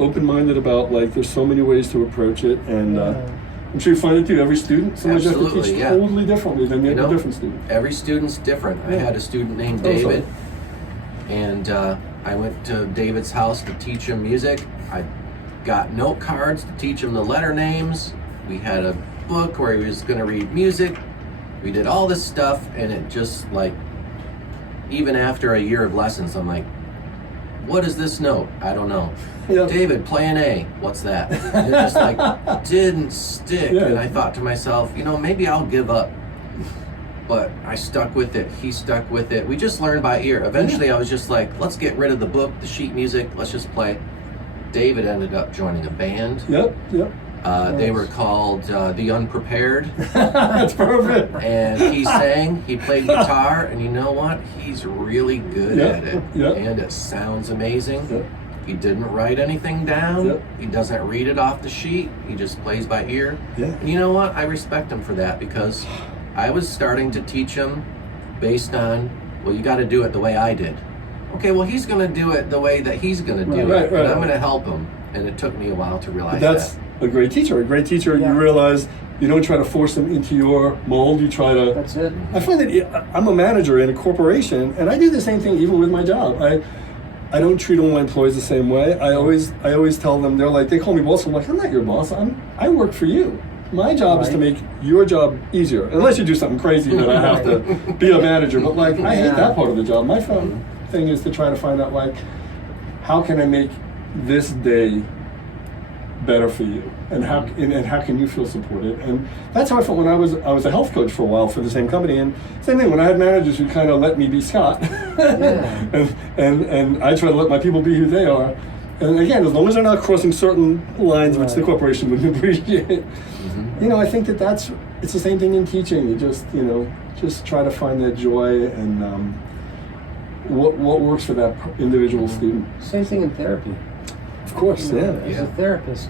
open-minded about, like, there's so many ways to approach it, and I'm sure you find it too. Every student, sometimes you have to teach totally differently than a different student. Every student's different. I had a student named David, and I went to David's house to teach him music. I got note cards to teach him the letter names. We had a book where he was going to read music. We did all this stuff, and it just, like, even after a year of lessons, I'm like, what is this note? I don't know. Yep. David, play an A. What's that? And it just, like, didn't stick. Yeah. And I thought to myself, maybe I'll give up. But I stuck with it. He stuck with it. We just learned by ear. Eventually, I was just like, let's get rid of the book, the sheet music. Let's just play. David ended up joining a band. Yep. They were called The Unprepared. That's perfect. And he sang, he played guitar, and you know what? He's really good at it. And it sounds amazing. He didn't write anything down. He doesn't read it off the sheet. He just plays by ear. And you know what? I respect him for that, because I was starting to teach him based on, well, you got to do it the way I did. Okay, well, he's going to do it the way that he's going to do it. And I'm going to help him. And it took me a while to realize that. A great teacher. You realize you don't try to force them into your mold. You try to. That's it. I find that I'm a manager in a corporation, and I do the same thing even with my job. I don't treat all my employees the same way. I always tell them, they call me boss. I'm like, I'm not your boss. I work for you. My job is to make your job easier, unless you do something crazy that I have to be a manager. But I hate that part of the job. My thing is to try to find out, how can I make this day better for you, and how can you feel supported? And that's how I felt when I was a health coach for a while for the same company. And same thing when I had managers who kind of let me be Scott, and I try to let my people be who they are. And again, as long as they're not crossing certain lines, which the corporation wouldn't appreciate, I think it's the same thing in teaching. You just try to find that joy and what works for that individual student. Same thing in therapy. Of course, As a therapist,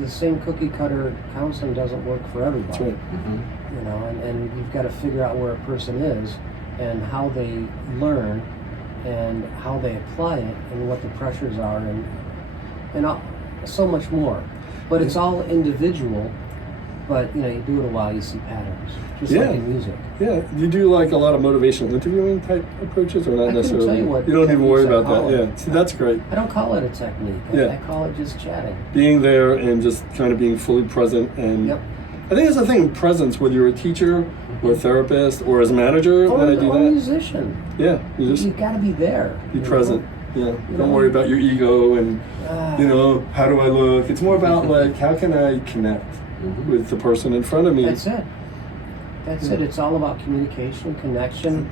the same cookie cutter counseling doesn't work for everybody. That's right. Mm-hmm. You know, and you've got to figure out where a person is and how they learn and how they apply it and what the pressures are and so much more. But it's all individual. But you do it a while, you see patterns, just like in music. Yeah, you do like a lot of motivational interviewing type approaches, or not necessarily? Tell you what don't even worry about that. It. Yeah, see, that's great. I don't call it a technique. I call it just chatting. Being there and just kind of being fully present, and yep. I think it's the thing, presence. Whether you're a teacher or a therapist or as a manager, or I do a that. Musician. Yeah, You've got to be there. Be present. Yeah, don't worry about your ego and how do I look. It's more about like how can I connect with the person in front of me. That's it. That's it. It's all about communication, connection,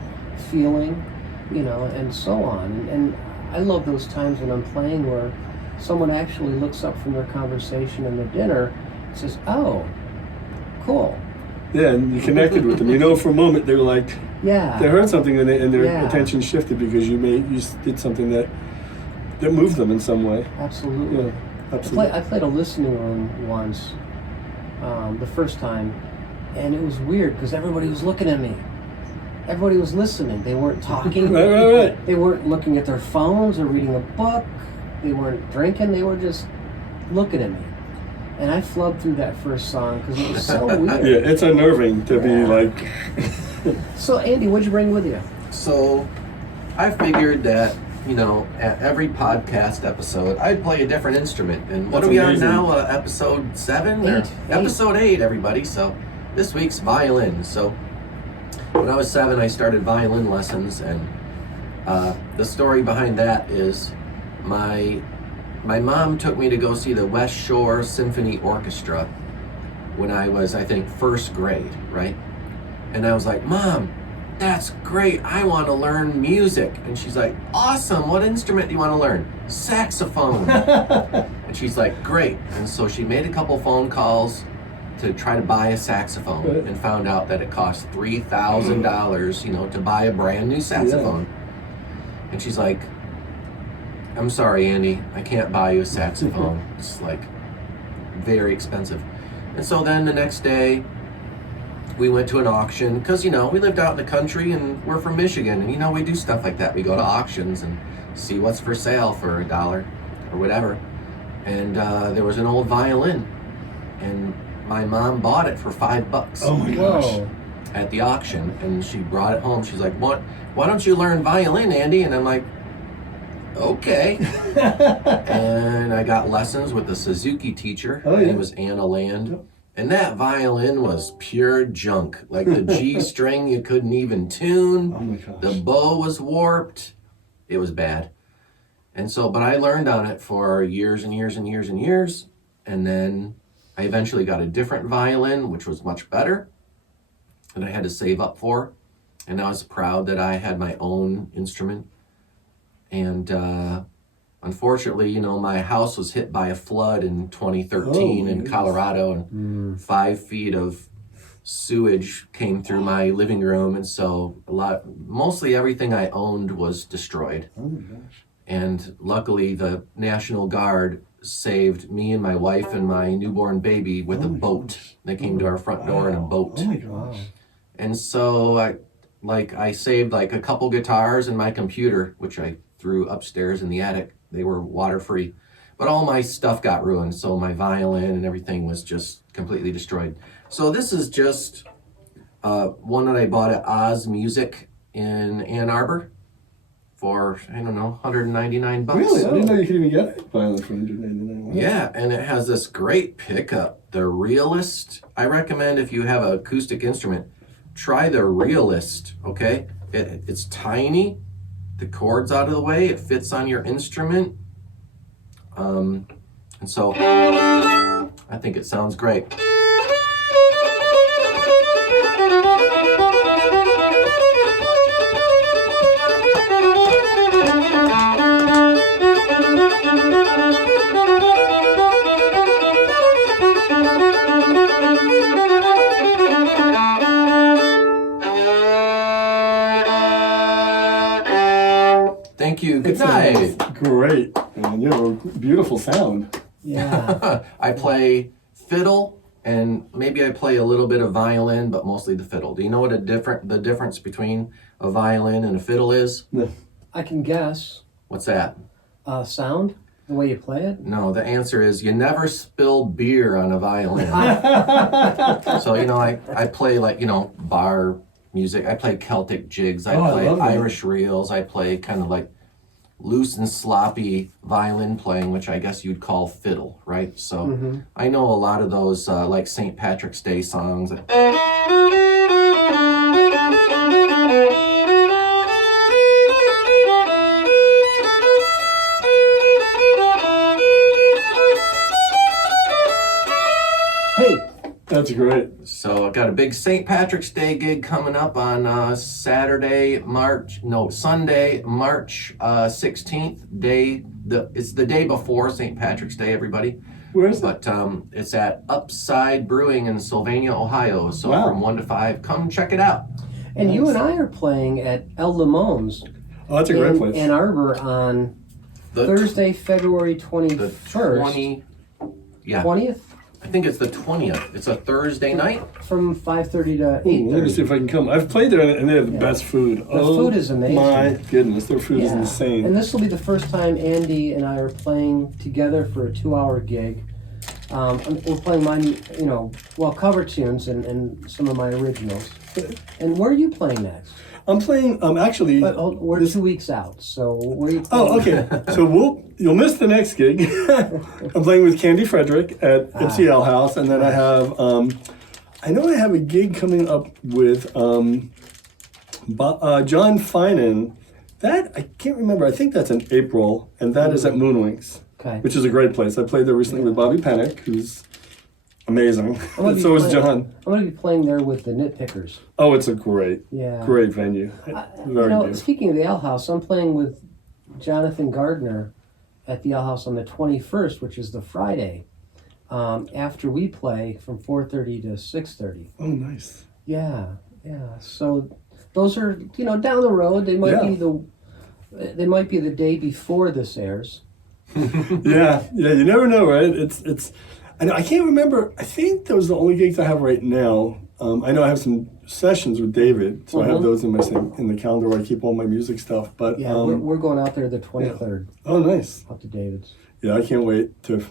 feeling, and so on. And I love those times when I'm playing where someone actually looks up from their conversation and their dinner and says, "Oh, cool." Yeah, and you connected with them. For a moment they were like, they heard something and their attention shifted because you did something that moved them in some way. Absolutely. Yeah, absolutely. I played a listening room once, the first time, and it was weird because everybody was looking at me. Everybody was listening. They weren't talking. Right. They weren't looking at their phones or reading a book. They weren't drinking. They were just looking at me. And I flubbed through that first song because it was so weird. Yeah, it's unnerving to be like... So, Andy, what'd you bring with you? So, I figured that, at every podcast episode, I'd play a different instrument. And what are we on now? Episode 7? Eight. Episode 8, everybody. So, this week's violin. So, when I was 7, I started violin lessons. And the story behind that is my mom took me to go see the West Shore Symphony Orchestra when I was, I think, first grade, right? And I was like, "Mom, that's great. I want to learn music." And she's like, "Awesome. What instrument do you want to learn?" "Saxophone." And she's like, "Great." And so she made a couple phone calls to try to buy a saxophone and found out that it cost $3,000, to buy a brand new saxophone. Yeah. And she's like, "I'm sorry, Andy, I can't buy you a saxophone. It's like very expensive." And so then the next day we went to an auction because, we lived out in the country and we're from Michigan and, we do stuff like that. We go to auctions and see what's for sale for $1 or whatever. And there was an old violin and my mom bought it for $5. Oh my gosh. At the auction. And she brought it home. She's like, why don't you learn violin, Andy? And I'm like, okay. And I got lessons with a Suzuki teacher. Her name was Anna Land. Yep. And that violin was pure junk. Like the G string you couldn't even tune. Oh my gosh. The bow was warped. It was bad. And so, but I learned on it for years and years and years and years. And then I eventually got a different violin, which was much better. And I had to save up for. And I was proud that I had my own instrument. And unfortunately, my house was hit by a flood in 2013 in Colorado, and 5 feet of sewage came through my living room, and so mostly everything I owned was destroyed. Oh my gosh. And luckily, the National Guard saved me and my wife and my newborn baby with a boat. Gosh. They came to our front door in a boat. Oh my gosh. And so I saved like a couple guitars and my computer, which I threw upstairs in the attic. They were water-free. But all my stuff got ruined, so my violin and everything was just completely destroyed. So this is just one that I bought at Oz Music in Ann Arbor for, $199. Really? I didn't know you could even get a violin for $199. Wow. Yeah, and it has this great pickup. The Realist. I recommend if you have an acoustic instrument, try the Realist, okay? It's tiny. The chord's out of the way. It fits on your instrument. And so I think it sounds great. Thank you. Good night. Great. And beautiful sound. Yeah. I play fiddle, and maybe I play a little bit of violin, but mostly the fiddle. Do you know what the difference between a violin and a fiddle is? I can guess. What's that? Sound? The way you play it? No, the answer is you never spill beer on a violin. So, I play bar music. I play Celtic jigs. I play Irish reels. I play kind of like loose and sloppy violin playing, which I guess you'd call fiddle, right? So I know a lot of those like St. Patrick's Day songs. Hey! That's great. So I've got a big St. Patrick's Day gig coming up on Sunday, March 16th. It's the day before St. Patrick's Day, everybody. Where is it? But it's at Upside Brewing in Sylvania, Ohio. So from 1 to 5, come check it out. And you and I are playing at El Limone's Oh, that's a great place. Ann Arbor on Thursday, February 21st. 20th? I think it's the 20th. It's a Thursday night. From 5:30 to 8:30. Let me see if I can come. I've played there, and they have the best food. The food is amazing. My goodness, their food is insane. And this will be the first time Andy and I are playing together for a 2-hour gig. We're playing mine, cover tunes and some of my originals. And where are you playing next? I'm playing, actually... But we're 2 weeks out, so where are you playing? Oh, okay. So you'll miss the next gig. I'm playing with Candy Frederick at MCL House, and then I have, I know I have a gig coming up with John Finan. That, I can't remember, I think that's in April, and that is at Moonwings, which is a great place. I played there recently with Bobby Pennick, who's amazing. So is John. I'm going to be playing there with the Nitpickers. Oh, it's a great venue. Very beautiful. Speaking of the Ale House, I'm playing with Jonathan Gardner at the Ale House on the 21st, which is the Friday, after we play from 4:30 to 6:30. Oh, nice. Yeah. So those are down the road. They might be the day before this airs. yeah. You never know, right? It's. I can't remember. I think those are the only gigs I have right now. I know I have some sessions with David, so I have those in the calendar where I keep all my music stuff. But we're going out there the 23rd. Oh, nice. Up to David's. Yeah, I can't wait to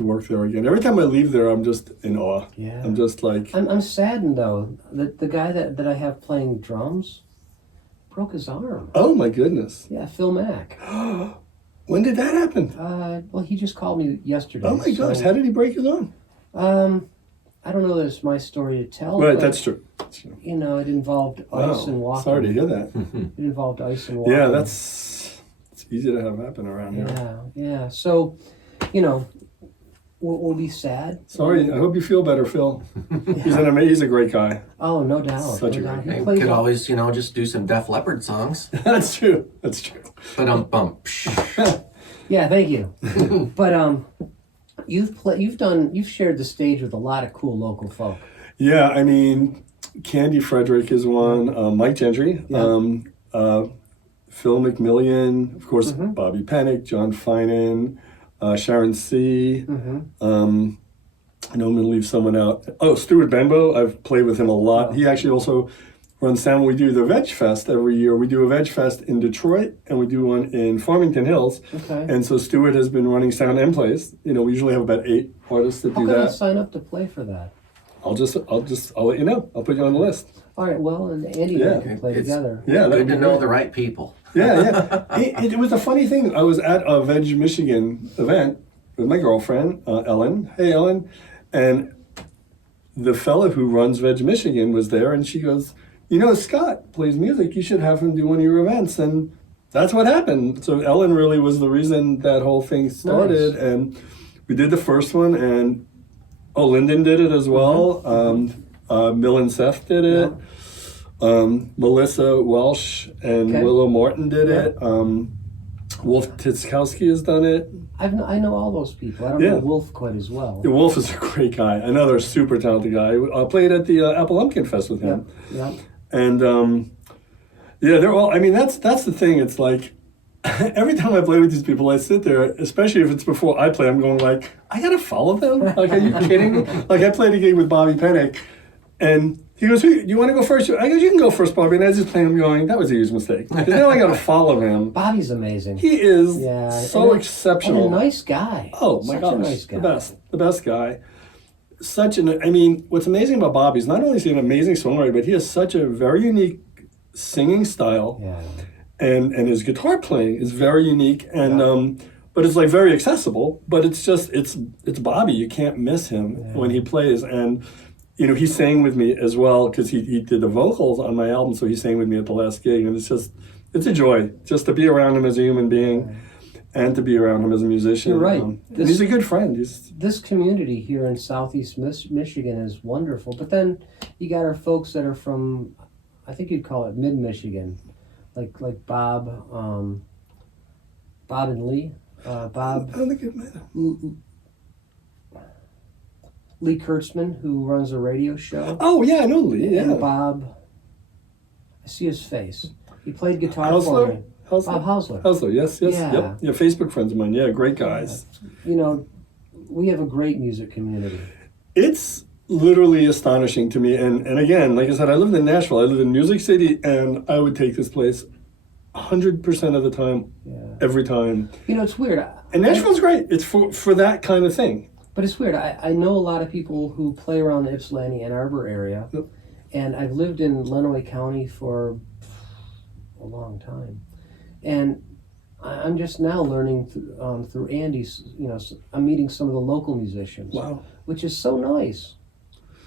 work there again. Every time I leave there, I'm just in awe. Yeah. I'm just like. I'm saddened though. The guy that I have playing drums broke his arm. Oh my goodness. Yeah, Phil Mack. When did that happen? Well, he just called me yesterday. Oh my gosh, how did he break his arm? I don't know that it's my story to tell. Right, but, that's true. it involved ice and walking. Sorry to hear that. It involved ice and walking. Yeah, it's easy to have happen around here. Yeah. So, we'll be sad. Sorry, I hope you feel better, Phil. He's a great guy. Oh, no doubt. Such a great guy. We could always, just do some Def Leppard songs. That's true. Bump. Yeah, thank you. But you've shared the stage with a lot of cool local folk. Yeah, I mean, Candy Frederick is one. Mike Gentry, Phil McMillian, of course, Bobby Pennick, John Finan, Sharon C. I know I'm going to leave someone out. Oh, Stuart Benbow. I've played with him a lot. He actually also runs sound. We do the Veg Fest every year. We do a Veg Fest in Detroit, and we do one in Farmington Hills. Okay. And so Stuart has been running sound and plays. We usually have about 8 artists that do that. How can I sign up to play for that? I'll let you know. I'll put you on the list. All right. Well, and Andy and I can play together. Yeah, good to know the right people. Yeah. It was a funny thing. I was at a Veg Michigan event with my girlfriend, Ellen. Hey, Ellen. And the fella who runs Veg Michigan was there, and she goes, Scott plays music. You should have him do one of your events. And that's what happened. So Ellen really was the reason that whole thing started. Nice. And we did the first one, and Lyndon did it as well. Mill and Seth did it. Melissa Welsh and Willow Martin did it. Wolf Titzkowski has done it. I know all those people. I don't know Wolf quite as well. Yeah, Wolf is a great guy. Another super talented guy. I played at the Apple Lumpkin Fest with him. Yeah. And they're all. I mean, that's the thing. It's like every time I play with these people, I sit there, especially if it's before I play, I'm going like, I gotta follow them? Like, are you kidding me? Like, I played a gig with Bobby Pennick, and he goes, you want to go first? I go, you can go first, Bobby. And I just play him going, that was a huge mistake. Because now I gotta follow him. Bobby's amazing. He is so exceptional. And a nice guy. Oh my gosh, a nice guy. The best guy. What's amazing about Bobby is not only is he an amazing songwriter, but he has such a very unique singing style. Yeah. And his guitar playing is very unique, and but it's like very accessible. But it's Bobby. You can't miss him when he plays. And he sang with me as well because he did the vocals on my album, so he sang with me at the last gig, and it's a joy just to be around him as a human being, and to be around him as a musician. You're right. And he's a good friend. This community here in Southeast Michigan is wonderful, but then you got our folks that are from, I think you'd call it mid-Michigan. Like Bob and Lee. Bob. I don't think I've met him. Lee Kurtzman, who runs a radio show. Oh yeah, I know Lee. Yeah. And Bob. I see his face. He played guitar for me. Bob Hausler. Hausler, yes, Yeah. yep. Yeah, Facebook friends of mine. Yeah, great guys. We have a great music community. It's literally astonishing to me, and again, like I said, I lived in Nashville. I live in Music City, and I would take this place 100% of the time, every time. It's weird. And Nashville's great. It's for that kind of thing. But it's weird. I know a lot of people who play around the Ypsilanti, Ann Arbor area, and I've lived in Lenawee County for a long time, and I'm just now learning through Andy's. I'm meeting some of the local musicians. Wow, which is so nice.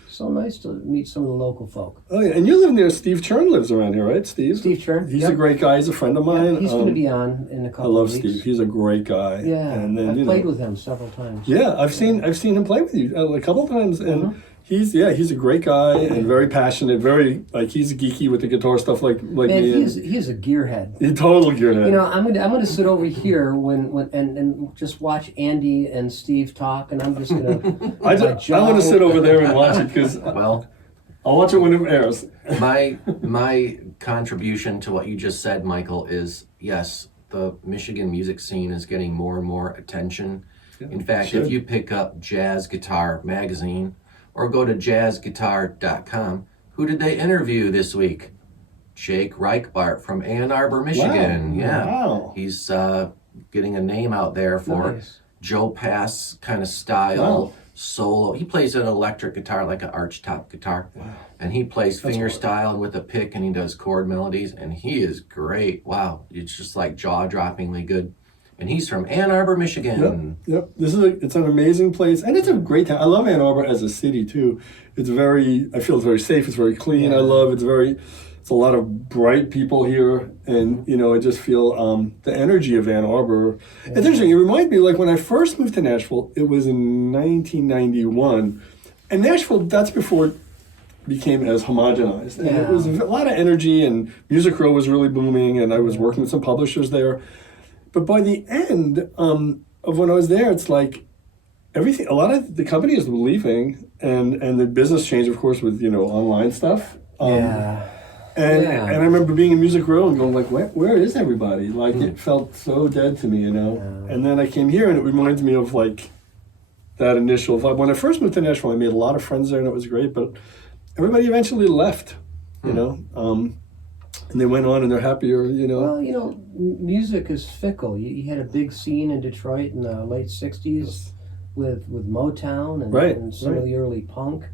So nice to meet some of the local folk. Oh yeah, and you live near Steve Chern lives around here, right, Steve? Steve Chern. He's a great guy. He's a friend of mine. He's going to be on in a couple I love of weeks. Steve. He's a great guy. Yeah, and then, I've played with him several times. Yeah, I've seen him play with you a couple of times, and he's a great guy and very passionate. Very he's geeky with the guitar stuff like Man, me. He's a gearhead. He's a total gearhead. I'm gonna sit over here and just watch Andy and Steve talk, and I'm just gonna. I want to sit over there and watch it because I'll watch it when it airs. My contribution to what you just said, Michael, is yes, the Michigan music scene is getting more and more attention. Yeah, in fact, if you pick up Jazz Guitar Magazine or go to jazzguitar.com, who did they interview this week? Jake Reichbart from Ann Arbor, Michigan. Wow. Yeah, wow. He's getting a name out there for Joe Pass kind of style. Solo. He plays an electric guitar, like an archtop guitar, and he plays fingerstyle and with a pick, and he does chord melodies, and he is great. Wow, it's just like jaw-droppingly good. And he's from Ann Arbor, Michigan. Yep. It's an amazing place, and it's a great town. I love Ann Arbor as a city too. I feel it's very safe. It's very clean. I love it's a lot of bright people here, and I just feel the energy of Ann Arbor. It's interesting. It reminds me, like when I first moved to Nashville, it was in 1991, and Nashville, that's before it became as homogenized, and it was a lot of energy, and Music Row was really booming, and I was working with some publishers there. But by the end of when I was there, it's like everything. A lot of the companies were leaving, and the business changed, of course, with online stuff. And I remember being in Music Row and going like, where is everybody? Like it felt so dead to me, And then I came here and it reminds me of like that initial vibe. When I first moved to Nashville, I made a lot of friends there and it was great, but everybody eventually left, and they went on and they're happier, Well, music is fickle. You had a big scene in Detroit in the late 60s with Motown and some of the early punk.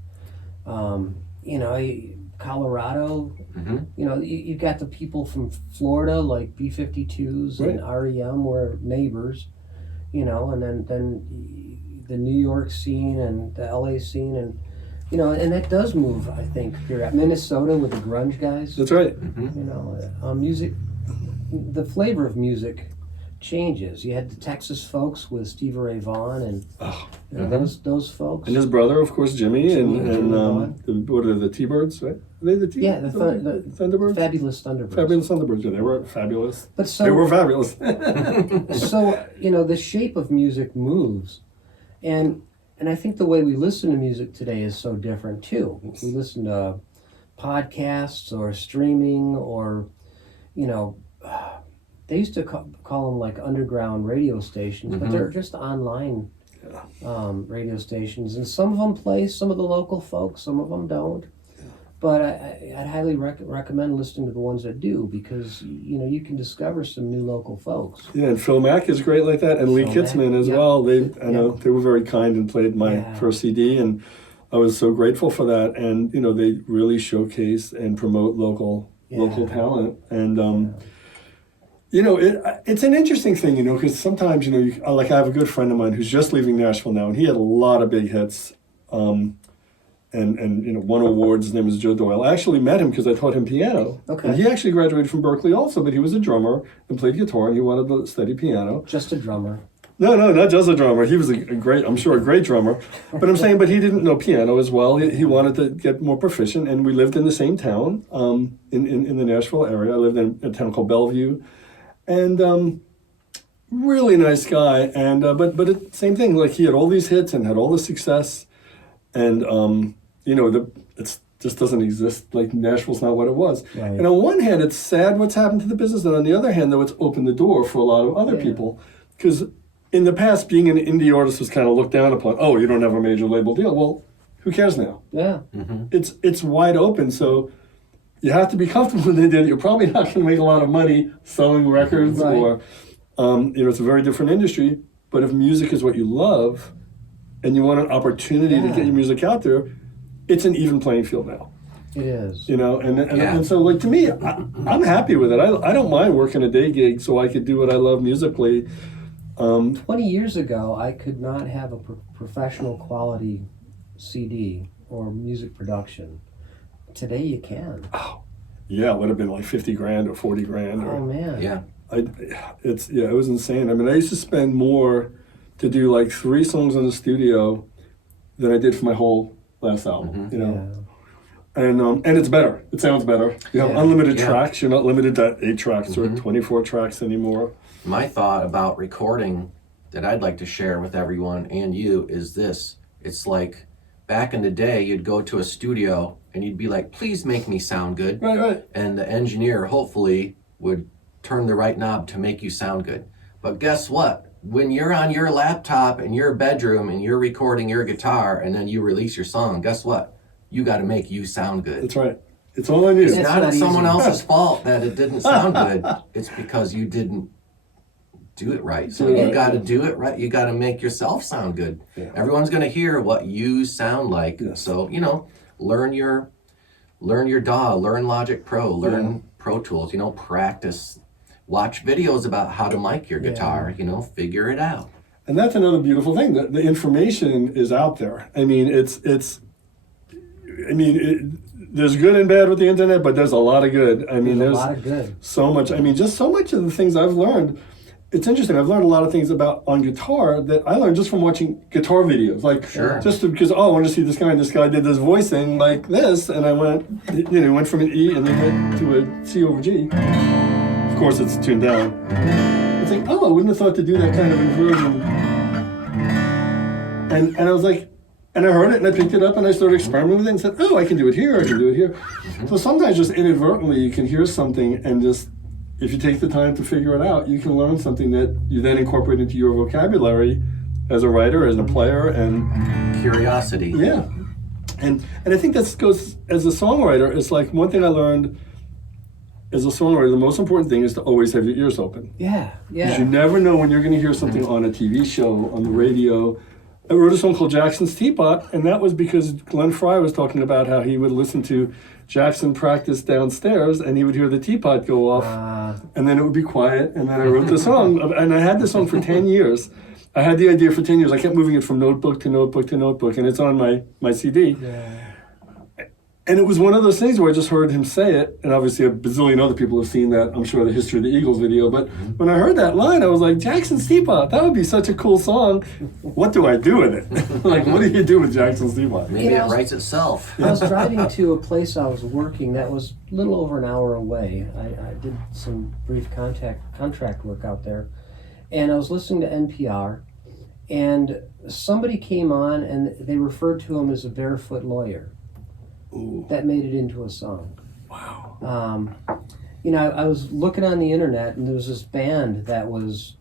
Colorado, you've got the people from Florida like B-52s and REM were neighbors, and then the New York scene and the LA scene and that does move, I think, here at Minnesota with the grunge guys. That's right. Music, the flavor of music changes. You had the Texas folks with Stevie Ray Vaughan and those folks. And his brother, of course, Jimmy and what are the T-Birds, right? Are they the T? Yeah, the Thunderbirds. Fabulous Thunderbirds. Fabulous Thunderbirds. Yeah, they were fabulous. They were fabulous. So the shape of music moves, and I think the way we listen to music today is so different too. We listen to podcasts or streaming or they used to call them like underground radio stations, but they're just online radio stations, and some of them play some of the local folks, some of them don't. But I'd highly recommend listening to the ones that do, because you can discover some new local folks. Yeah, and Phil Mack is great like that, and Lee Kitzman as well. I know they were very kind and played my first CD, and I was so grateful for that. And they really showcase and promote local talent. And it's an interesting thing, because sometimes like I have a good friend of mine who's just leaving Nashville now, and he had a lot of big hits. And won awards. His name is Joe Doyle. I actually met him because I taught him piano. Okay. And he actually graduated from Berklee also, but he was a drummer and played guitar, and he wanted to study piano. Just a drummer. No, not just a drummer. He was a great drummer. But I'm saying, but he didn't know piano as well. He wanted to get more proficient, and we lived in the same town, in the Nashville area. I lived in a town called Bellevue, and really nice guy. And but same thing. Like, he had all these hits and had all the success, and it just doesn't exist. Like, Nashville's not what it was. Right. And on one hand, it's sad what's happened to the business, and on the other hand, though, it's opened the door for a lot of other people, because in the past, being an indie artist was kind of looked down upon. Oh, you don't have a major label deal. Well, who cares now? Yeah. Mm-hmm. It's wide open, so you have to be comfortable with the idea that you're probably not going to make a lot of money selling records, or it's a very different industry. But if music is what you love, and you want an opportunity to get your music out there, it's an even playing field now. It is. And so, like, to me, I'm happy with it. I don't mind working a day gig so I could do what I love musically. 20 years ago, I could not have a professional quality CD or music production. Today you can. Oh, yeah, it would have been like 50 grand or 40 grand. Oh, man. Yeah. It was insane. I mean, I used to spend more to do like 3 songs in the studio than I did for my whole last album, And it's better. It sounds better. You have unlimited tracks. You're not limited to 8 tracks or 24 tracks anymore. My thought about recording that I'd like to share with everyone and you is this. It's like, back in the day, you'd go to a studio and you'd be like, please make me sound good. Right. And the engineer hopefully would turn the right knob to make you sound good. But guess what? When you're on your laptop in your bedroom and you're recording your guitar and then you release your song, guess what? You got to make you sound good. That's right. It's all on you. It's not someone else's fault that it didn't sound good. It's because you didn't do it right. So you got to do it right. You got to make yourself sound good. Yeah. Everyone's going to hear what you sound like. Yes. So, learn your DAW, learn Logic Pro, learn Pro Tools, practice. Watch videos about how to mic your guitar, figure it out. And that's another beautiful thing. The information is out there. I mean, there's good and bad with the internet, but there's a lot of good. I mean, there's a lot of good. So much. I mean, just so much of the things I've learned. It's interesting. I've learned a lot of things on guitar that I learned just from watching guitar videos. Like, just because, I want to see this guy, and this guy did this voicing like this, and I went from an E and then went to a C over G. Of course, it's tuned down. It's like, I wouldn't have thought to do that kind of inversion. And I was like, and I heard it, and I picked it up, and I started experimenting with it, and said, I can do it here, I can do it here. Mm-hmm. So sometimes just inadvertently, you can hear something, and just, if you take the time to figure it out, you can learn something that you then incorporate into your vocabulary as a writer, as a player, and curiosity. Yeah. And I think that goes, as a songwriter, it's like one thing I learned as a songwriter, the most important thing is to always have your ears open. Yeah. Because you never know when you're going to hear something on a TV show, on the radio. I wrote a song called Jackson's Teapot, and that was because Glenn Fry was talking about how he would listen to Jackson practice downstairs, and he would hear the teapot go off, and then it would be quiet, and then I wrote the song. And I had the song for 10 years. I had the idea for 10 years. I kept moving it from notebook to notebook to notebook, and it's on my CD. Yeah. And it was one of those things where I just heard him say it, and obviously a bazillion other people have seen that, I'm sure, the History of the Eagles video, but when I heard that line, I was like, Jackson's Teapot, that would be such a cool song. What do I do with it? Like, what do you do with Jackson's Teapot? Maybe it writes itself. I was driving to a place I was working that was a little over an hour away. I did some brief contract work out there, and I was listening to NPR, and somebody came on, and they referred to him as a barefoot lawyer. Ooh. That made it into a song. Wow. you know, I was looking on the internet, and there was this band that was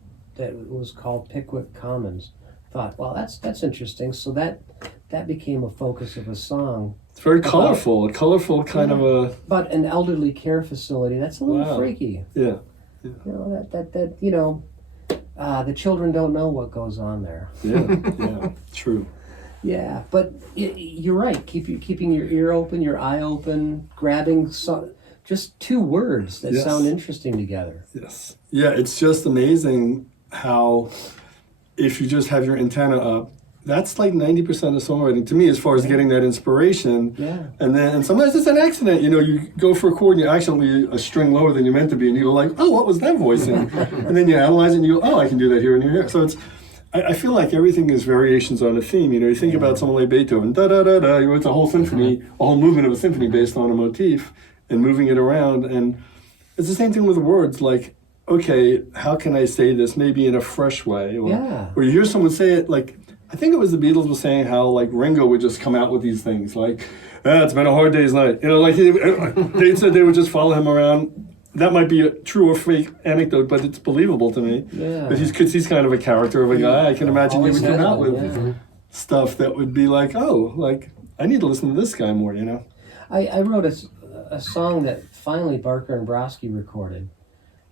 called Pickwick Commons. Thought, well, that's interesting. So that became a focus of a song. It's very colorful, a colorful kind of a... But an elderly care facility, that's a little freaky. Yeah. You know, that you know, the children don't know what goes on there. Yeah, true. Yeah, but you're right. Keeping your ear open, your eye open, grabbing just two words that sound interesting together. Yes. Yeah, it's just amazing how if you just have your antenna up, that's like 90% of songwriting to me as far as getting that inspiration. Yeah. And sometimes it's an accident. You know, you go for a chord and you're actually a string lower than you're meant to be, and you go like, oh, what was that voicing? And then you analyze it and you go, oh, I can do that here and here. So I feel like everything is variations on a theme. You know, you think about someone like Beethoven, da-da-da-da, you wrote a whole symphony, a whole movement of a symphony based on a motif and moving it around. And it's the same thing with words, like, okay, how can I say this maybe in a fresh way? Or you hear someone say it like, I think it was the Beatles were saying how like Ringo would just come out with these things like, it's been a hard day's night. You know, like they said they would just follow him around. That might be a true or fake anecdote, but it's believable to me. Yeah. But he's kind of a character of a guy. I can imagine he would come out with stuff that would be like, oh, like I need to listen to this guy more, you know? I wrote a song that finally Barker and Brodsky recorded,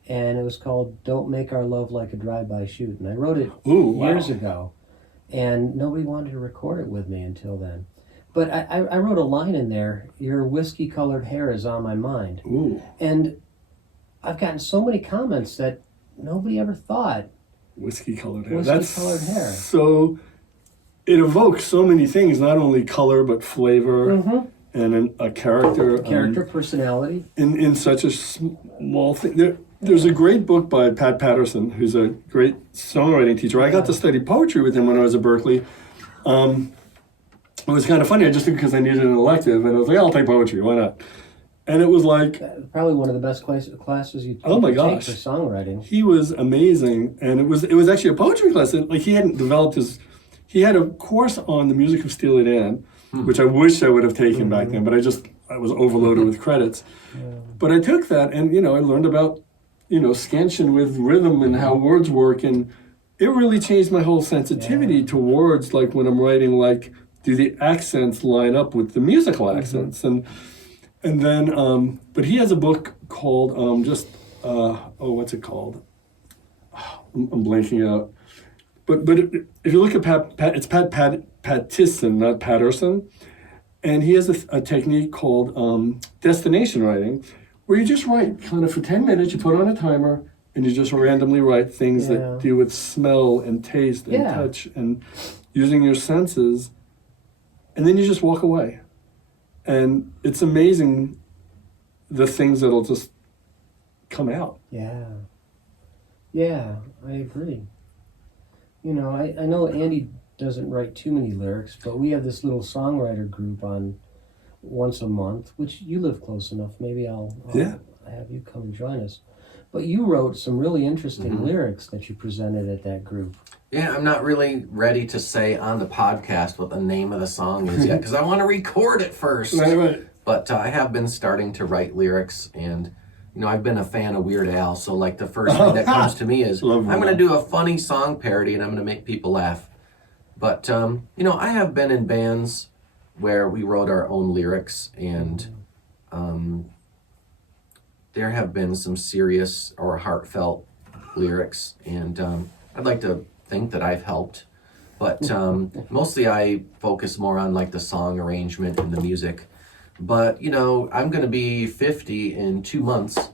and it was called Don't Make Our Love Like a Drive-By Shoot. And I wrote it years ago, and nobody wanted to record it with me until then. But I wrote a line in there, your whiskey-colored hair is on my mind. Ooh. And I've gotten so many comments that nobody ever thought. Whiskey-colored hair. Whiskey-colored hair. So it evokes so many things, not only color, but flavor and a character. Character, personality. In such a small thing. There's a great book by Pat Patterson, who's a great songwriting teacher. I got to study poetry with him when I was at Berklee. It was kind of funny, I just did it because I needed an elective, and I was like, I'll take poetry, why not? And it was like... Probably one of the best classes you take for songwriting. He was amazing, and it was actually a poetry class. Like he hadn't developed he had a course on the music of Steely Dan, which I wish I would have taken back then, but I was overloaded with credits. But I took that, and I learned about scansion with rhythm and how words work, and it really changed my whole sensitivity to words. Like when I'm writing, like, do the accents line up with the musical accents? And then, but he has a book called what's it called? I'm blanking out. But if you look at it's Pattison, not Patterson, and he has a technique called destination writing, where you just write kind of for 10 minutes, you put on a timer, and you just randomly write things that deal with smell and taste and touch and using your senses, and then you just walk away. And it's amazing the things that'll just come out. Yeah, I agree. I know Andy doesn't write too many lyrics, but we have this little songwriter group on once a month, which you live close enough. Maybe I'll have you come and join us. But you wrote some really interesting lyrics that you presented at that group. Yeah, I'm not really ready to say on the podcast what the name of the song is yet, because I want to record it first. Right. But I have been starting to write lyrics, and I've been a fan of Weird Al, so like the first thing that comes to me is I'm going to do a funny song parody, and I'm going to make people laugh. But I have been in bands where we wrote our own lyrics, and there have been some serious or heartfelt lyrics, and I'd like to think that I've helped, but mostly I focus more on like the song arrangement and the music. But I'm going to be 50 in 2 months,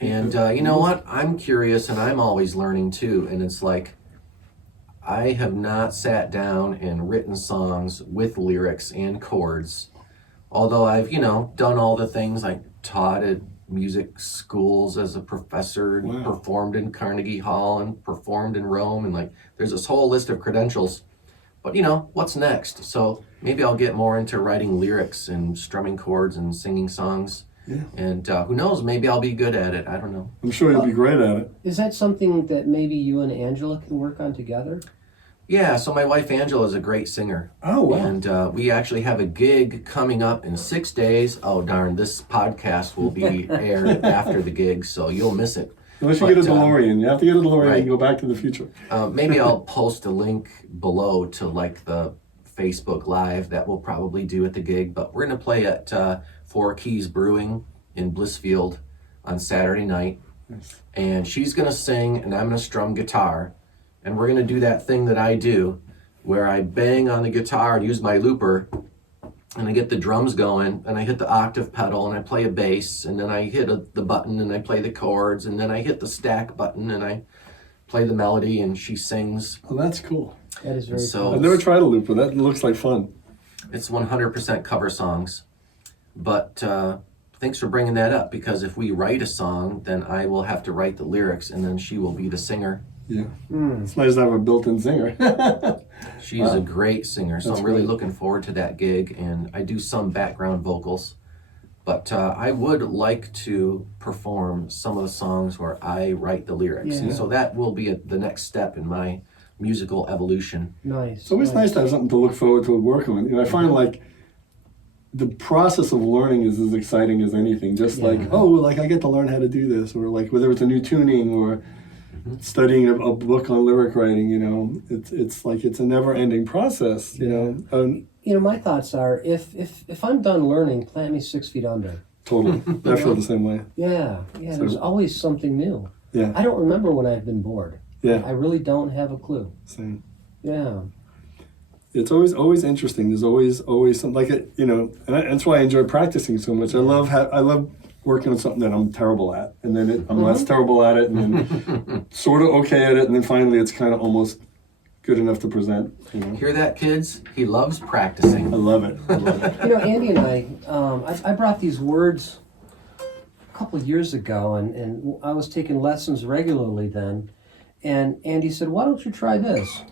and you know what? I'm curious, and I'm always learning too, and it's like I have not sat down and written songs with lyrics and chords, although I've done all the things. I taught at music schools as a professor, and performed in Carnegie Hall, and performed in Rome, and like there's this whole list of credentials. But what's next? So maybe I'll get more into writing lyrics and strumming chords and singing songs. Yeah. And who knows, maybe I'll be good at it. I don't know. I'm sure you'll be great at it. Is that something that maybe you and Angela can work on together? Yeah, so my wife Angela is a great singer. Oh, wow. And we actually have a gig coming up in 6 days. Oh, darn, this podcast will be aired after the gig, so you'll miss it. Unless you get a DeLorean. You have to get a DeLorean right. and go back to the future. Maybe I'll post a link below to like the Facebook Live that we'll probably do at the gig. But we're going to play at Four Keys Brewing in Blissfield on Saturday night. Nice. And she's going to sing and I'm going to strum guitar. And we're going to do that thing that I do where I bang on the guitar and use my looper and I get the drums going and I hit the octave pedal and I play a bass and then I hit the button and I play the chords and then I hit the stack button and I play the melody and she sings. Oh, that's cool. That is very So- cool. I've never tried a looper. That looks like fun. It's 100% cover songs. But thanks for bringing that up because if we write a song, then I will have to write the lyrics and then she will be the singer. Yeah. It's nice to have a built-in singer. She's a great singer, so That's I'm really great. looking forward to that gig, and I do some background vocals. But I would like to perform some of the songs where I write the lyrics, and Yeah. so that will be the next step in my musical evolution. Nice. It's always nice to have something to look forward to working with. I find like the process of learning is as exciting as anything. Just like, Yeah. like I get to learn how to do this, or like whether it's a new tuning or studying a book on lyric writing. It's like it's a never-ending process. My thoughts are, if I'm done learning, plant me 6 feet under. Totally. I feel the same way. Yeah. So- There's always something new. Yeah. I don't remember when I've been bored. Yeah. I really don't have a clue. Same. Yeah. It's always interesting. There's always something like it. And that's why I enjoy practicing so much. I love working on something that I'm terrible at, and then I'm less terrible at it, and then sort of okay at it, and then finally it's kind of almost good enough to present. Hear that, kids? He loves practicing. I love it. I love it. Andy and I brought these words a couple of years ago, and I was taking lessons regularly then, and Andy said, "Why don't you try this?"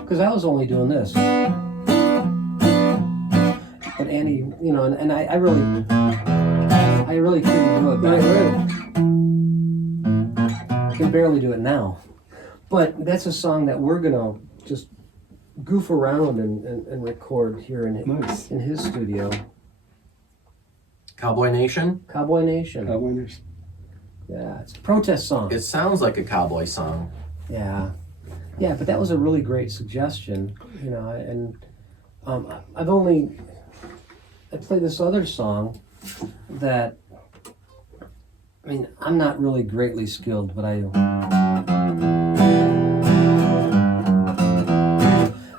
Because I was only doing this. And Andy, and I really couldn't do it back then. I can barely do it now. But that's a song that we're gonna just goof around and record here Nice. in his studio. Cowboy Nation? Cowboy Nation. Cowboy Nation. Yeah, it's a protest song. It sounds like a cowboy song. Yeah, but that was a really great suggestion, and I played this other song that, I'm not really greatly skilled, but and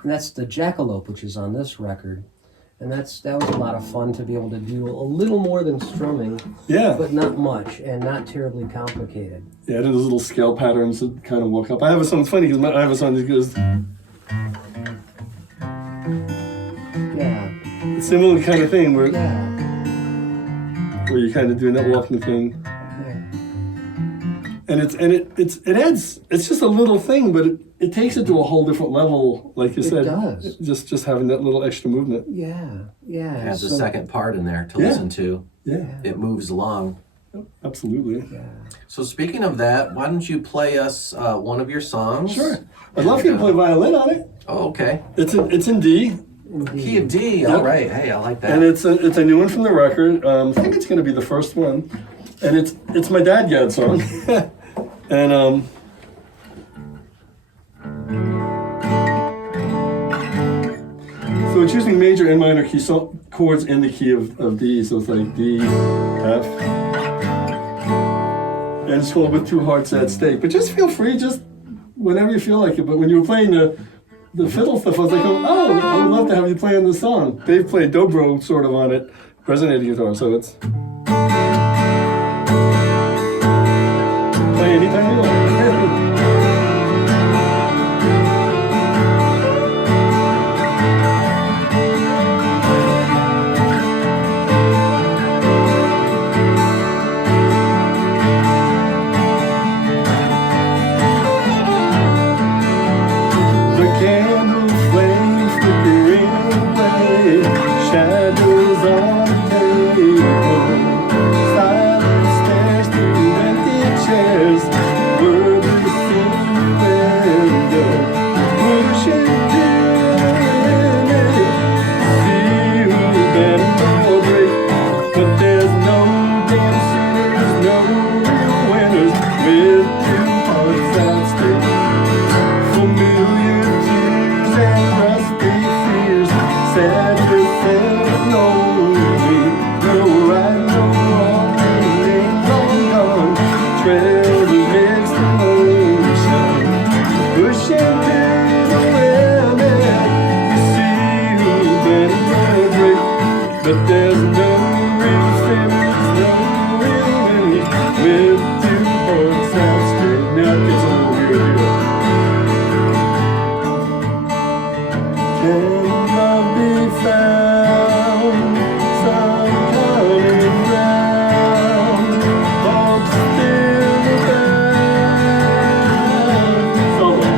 that's the Jackalope, which is on this record, and that was a lot of fun to be able to do a little more than strumming, Yeah. but not much, and not terribly complicated. Yeah, and those little scale patterns that kind of woke up. I have a song. It's funny because I have a song that goes Yeah, a similar kind of thing where yeah. you're kind of doing that walking thing. And it adds. It's just a little thing, but it takes it to a whole different level. Like you said, does. Just having that little extra movement. Yeah. It has a So- second part in there to Yeah. listen to. Yeah, It moves along. absolutely. Yeah. So speaking of that, why don't you play us one of your songs? Sure. I'd love for you to play violin on it. Oh, okay. It's in D, Key of D. All right. Hey, I like that. and it's a new one from the record. I think it's going to be the first one, and it's my Dad Gad song, and so it's using major and minor key chords in the key of D. So it's like D, F, and it's called With Two Hearts at Stake. But just feel free, just whenever you feel like it. But when you were playing the fiddle stuff, I was like, I would love to have you play on this song. Dave played dobro sort of on it, resonating guitar. So it's play anytime you want. The candle flames flickering away, shadows on the table. Silence stares through empty but there's no real sinners, no real winners. With two hearts that stay. Now it gets a little weird here. Can love be found? Some common ground. Hope still abound. Solo.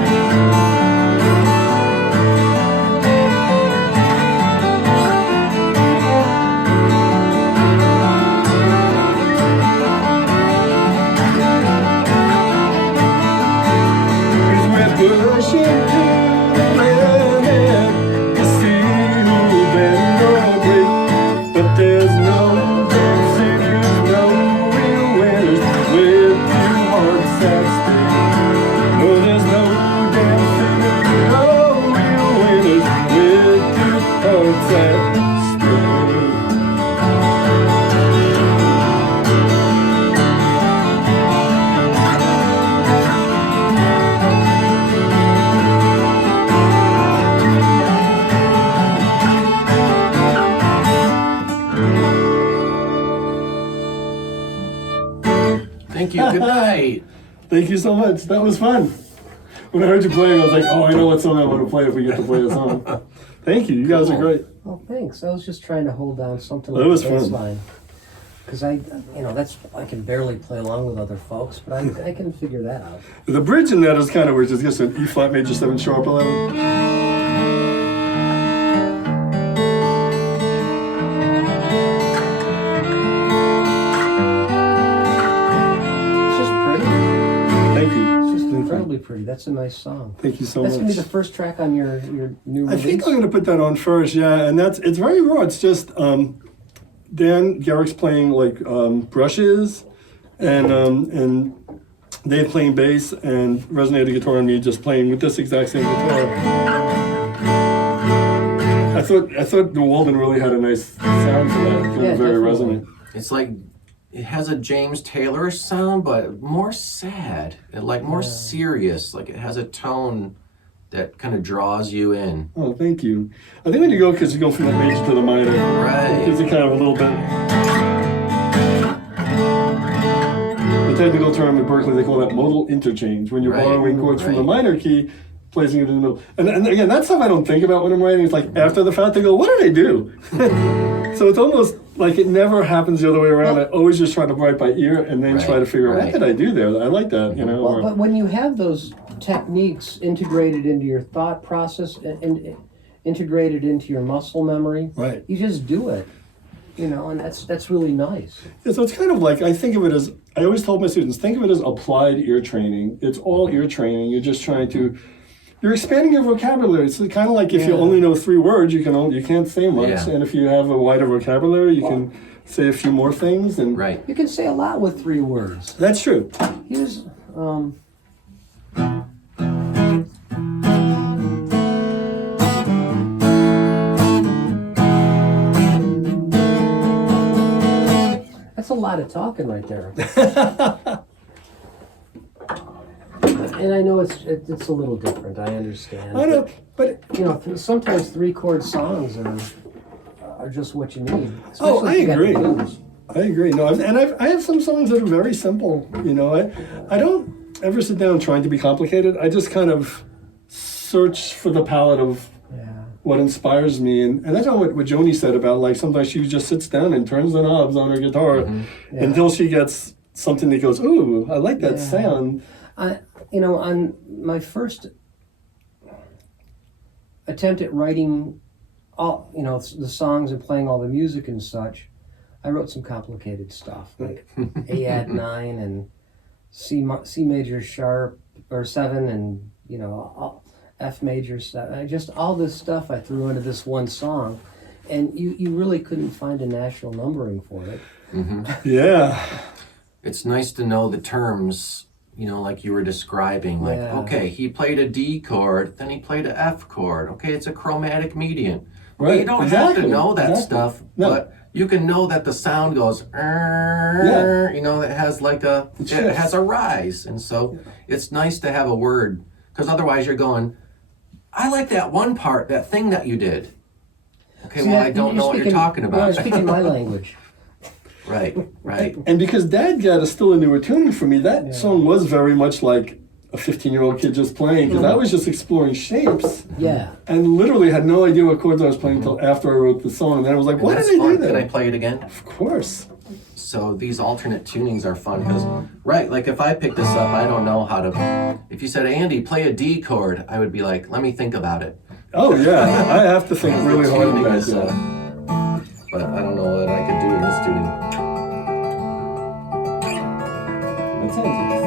Pushing to the limit to see who'll bend or break, but there's no dead sinners, no real winners with two hearts at stake. No, there's no dead sinners, no real winners with two hearts at stake. Thank you. Good night. Thank you so much. That was fun. When I heard you playing, I was like, oh, I know what song I want to play if we get to play a song. Thank you. You guys are great. Well, thanks. I was just trying to hold down something That like was the fun. bass line. Because I can barely play along with other folks, but I can figure that out. The bridge in that is kind of weird. It's just an E flat major 7 sharp 11. It's just pretty. Thank you. It's just incredibly pretty. That's a nice song. Thank you so That's much. gonna be the first track on your new I release. think I'm going to put that on first, yeah. And it's very raw. It's just Dan Garrick's playing like brushes, and Dave playing bass, and resonator guitar, and me just playing with this exact same guitar. I thought the Walden really had a nice sound to that. It was very definitely. resonant. It's like it has a James Taylor sound, but more sad, and like more serious. Like it has a tone that kind of draws you in. Oh, thank you. I think when you go, because you go from the major to the minor, Right. it gives you kind of a little bit. The technical term in Berklee, they call that modal interchange. When you're Right. borrowing chords from the Right. minor key, placing it in the middle. And again, that's stuff I don't think about when I'm writing. It's like after the fact, I go, what did I do? So it's almost like it never happens the other way around. I always just try to write by ear and then try to figure out, what did I do there? I like that, you know? Well, but when you have those techniques integrated into your thought process and integrated into your muscle memory, Right. you just do it, and that's really nice. Yeah, so it's kind of like, I think of it as, I always told my students, think of it as applied ear training. It's all ear training. You're just trying to, you're expanding your vocabulary. It's kind of like if you only know 3 words, you can't say much. Yeah. And if you have a wider vocabulary, you can say a few more things. And Right. You can say a lot with 3 words. that's true. Here's that's a lot of talking right there. And I know it's a little different. I understand. I know, but Sometimes 3-chord songs are just what you need. Oh, especially I if you got the agree. blues. I agree. No, I have some songs that are very simple. I don't ever sit down trying to be complicated. I just kind of search for the palette of what inspires me, and that's not what Joni said about, like, sometimes she just sits down and turns the knobs on her guitar until she gets something that goes, ooh, I like that sound. On my first attempt at writing all the songs and playing all the music and such, I wrote some complicated stuff like A add 9 and C major sharp or 7 and F major 7. Just all this stuff I threw into this one song, and you really couldn't find a national numbering for it. Yeah. It's nice to know the terms, like you were describing. Like, okay, he played a D chord, then he played a F chord. Okay, it's a chromatic median. Well, you don't have to know that stuff, but you can know that the sound goes, that has like it has a rise. And so it's nice to have a word, because otherwise you're going, I like that one part, that thing that you did. Okay, well, I don't know what you're talking about. You're speaking my language. Right. And because Dad got is still a newer tuning for me, that song was very much like a 15-year-old kid just playing, because I was just exploring shapes. Yeah. And literally had no idea what chords I was playing until after I wrote the song. And then I was like, why did I do that? Can I play it again? Of course. So these alternate tunings are fun because, like if I pick this up, I don't know how to. If you said, Andy, play a D chord, I would be like, let me think about it. Oh, yeah. I have to think really hard Tuning about is, that. but I don't know what I could do in this tuning. That sounds easy.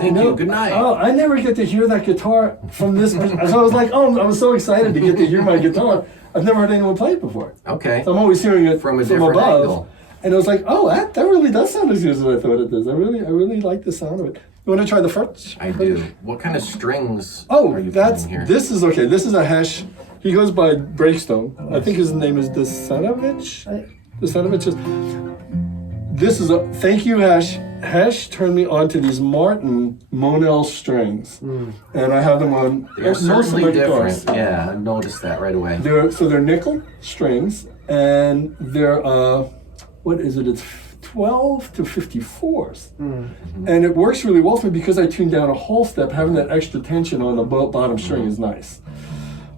Thank you. Good night. Oh, I never get to hear that guitar from this. So I was like, oh, I was so excited to get to hear my guitar. I've never heard anyone play it before. Okay. So I'm always hearing it From a different above. angle. And I was like, oh, that really does sound as good as I thought it does. I really like the sound of it. You want to try the first? I do. What kind of strings Oh, are you that's playing here? this is okay. This is a Hesh. He goes by Breakstone. I think his name is Desanovich. Desanovich is. This is a thank you, Hesh. Hesh turned me on to these Martin Monel strings, and I have them on They're most of my certainly different. guitars. Yeah, I noticed that right away. They're nickel strings, and they're what is it? It's 12 to 54s, and it works really well for me because I tune down a whole step. Having that extra tension on the bottom string is nice.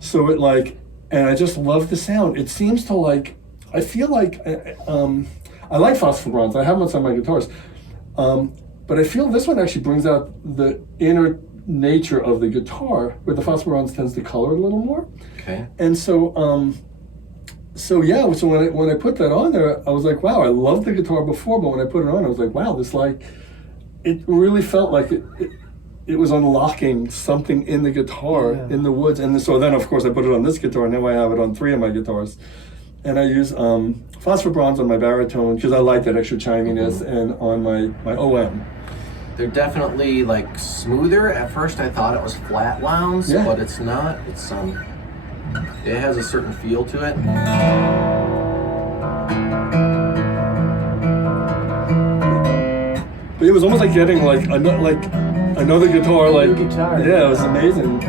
So it and I just love the sound. It seems to I feel like I like phosphor bronze. I have them on some of my guitars. But I feel this one actually brings out the inner nature of the guitar, where the phosphor bronze tends to color it a little more. Okay. And so when I put that on there, I was like, wow, I loved the guitar before, but when I put it on, I was like, wow, this it really felt like it was unlocking something in the guitar, in the woods. And so then, of course, I put it on this guitar, and now I have it on 3 of my guitars. And I use phosphor bronze on my baritone because I like that extra chiminess, and on my OM. They're definitely smoother. At first I thought it was flat wounds, but it's not. It's it has a certain feel to it. But it was almost like getting another guitar. Guitar. Yeah, it was amazing.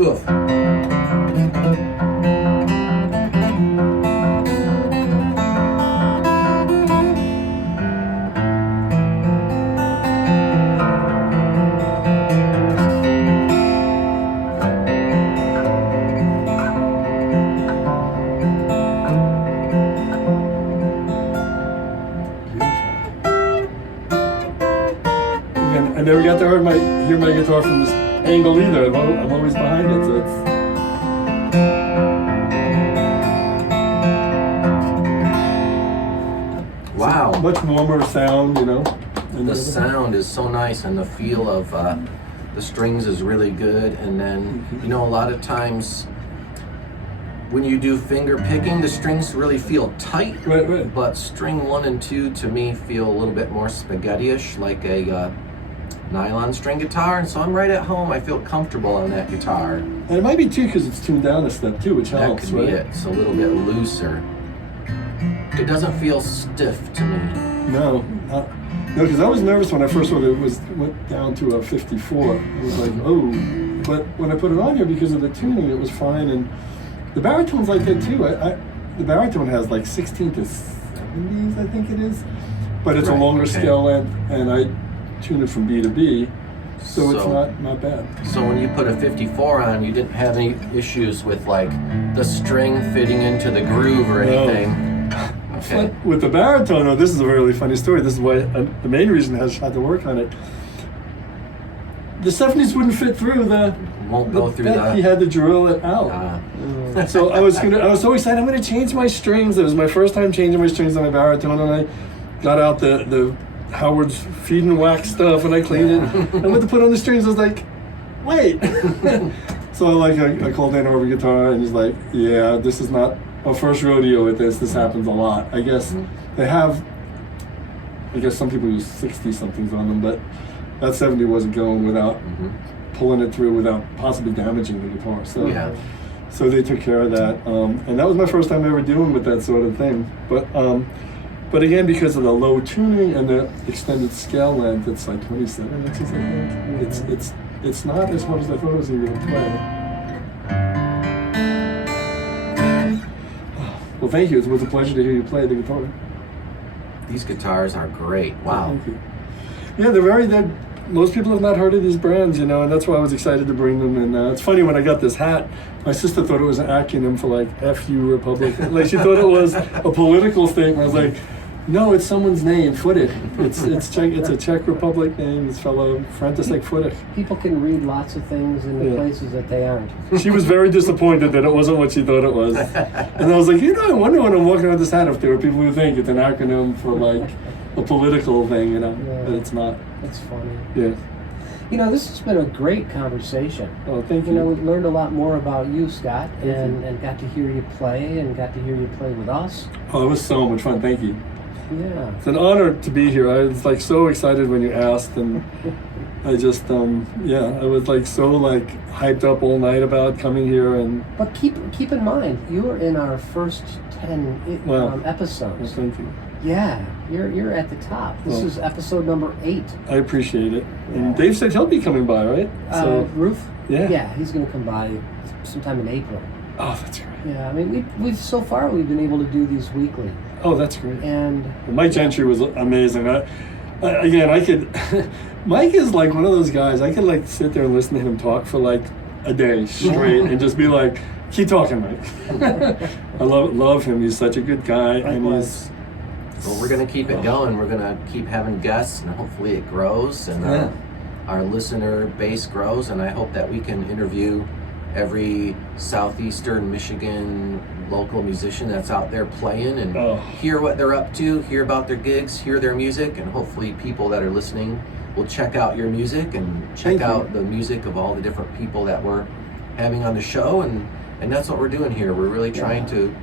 Oof. I never got to hear my guitar from this angle either. I'm always behind it, so it's. Wow. Much warmer sound, and The sound is so nice, and the feel of the strings is really good. And then, a lot of times when you do finger picking, the strings really feel tight. Right. But string 1 and 2 to me feel a little bit more spaghetti-ish, like a nylon string guitar. And so I'm right at home. I feel comfortable on that guitar. And it might be too because it's tuned down a step too, which That helps, could right? be it. It's a little bit looser. It doesn't feel stiff to me. No, because I was nervous when I first saw that it went down to a 54. I was like, oh. But when I put it on here, because of the tuning, it was fine. And The baritone's like that too. The baritone has like 16 to 70s, I think it is, but it's a longer scale length, and I tune it from B to B, so it's not bad. So when you put a 54 on, you didn't have any issues with like the string fitting into the groove or anything? Okay. With the baritone, this is a really funny story. This is why the main reason I had to work on it. The 70s wouldn't fit through he had to drill it out. So I was so excited. I'm gonna change my strings. It was my first time changing my strings on my baritone, and I got out the Howard's feed and wax stuff, and I cleaned it. I went to put on the strings. I was like, wait. So I called in over guitar, and he's like, yeah, this is not our first rodeo with this. This happens a lot. I guess they have. I guess some people use 60 somethings on them, but that 70 wasn't going without pulling it through without possibly damaging the guitar. So they took care of that, and that was my first time ever dealing with that sort of thing. But again, because of the low tuning and the extended scale length, it's like 27 inches, I think. It's not as hard as I thought it was going to play. Well, thank you. It was a pleasure to hear you play the guitar. These guitars are great. Wow. Thank you. Yeah, they're most people have not heard of these brands, and that's why I was excited to bring them. And it's funny, when I got this hat, my sister thought it was an acronym for like "F-U Republic." Like she thought it was a political statement. I was like, no, it's someone's name, Footik. It's a Czech Republic name. This fellow František Footik. People can read lots of things in the places that they aren't. She was very disappointed that it wasn't what she thought it was. And I was like, I wonder when I'm walking around this hat if there are people who think it's an acronym for like a political thing, but it's not. That's funny. Yeah. This has been a great conversation. Oh, thank you. We've learned a lot more about you, Scott, and got to hear you play, and got to hear you play with us. Oh, it was so much fun. Thank you. Yeah. It's an honor to be here. I was like so excited when you asked, and I just I was like so like hyped up all night about coming here. But keep in mind, you were in our first 10 episodes. Well, thank you. Yeah, you're at the top. This is episode number 8. I appreciate it. And Dave said he'll be coming by, right? Ruth? Yeah. Yeah, he's going to come by sometime in April. Oh, that's great. Yeah, I mean, we've so far we've been able to do these weekly. Oh, that's great. And Mike Gentry was amazing. Mike is like one of those guys. I could like sit there and listen to him talk for like a day straight and just be like, keep talking, Mike. I love him. He's such a good guy, and he's. Well, we're going to keep it going. We're going to keep having guests, and hopefully it grows, and our listener base grows, and I hope that we can interview every southeastern Michigan local musician that's out there playing and hear what they're up to, hear about their gigs, hear their music, and hopefully people that are listening will check out your music and check out the music of all the different people that we're having on the show, and that's what we're doing here. We're really trying to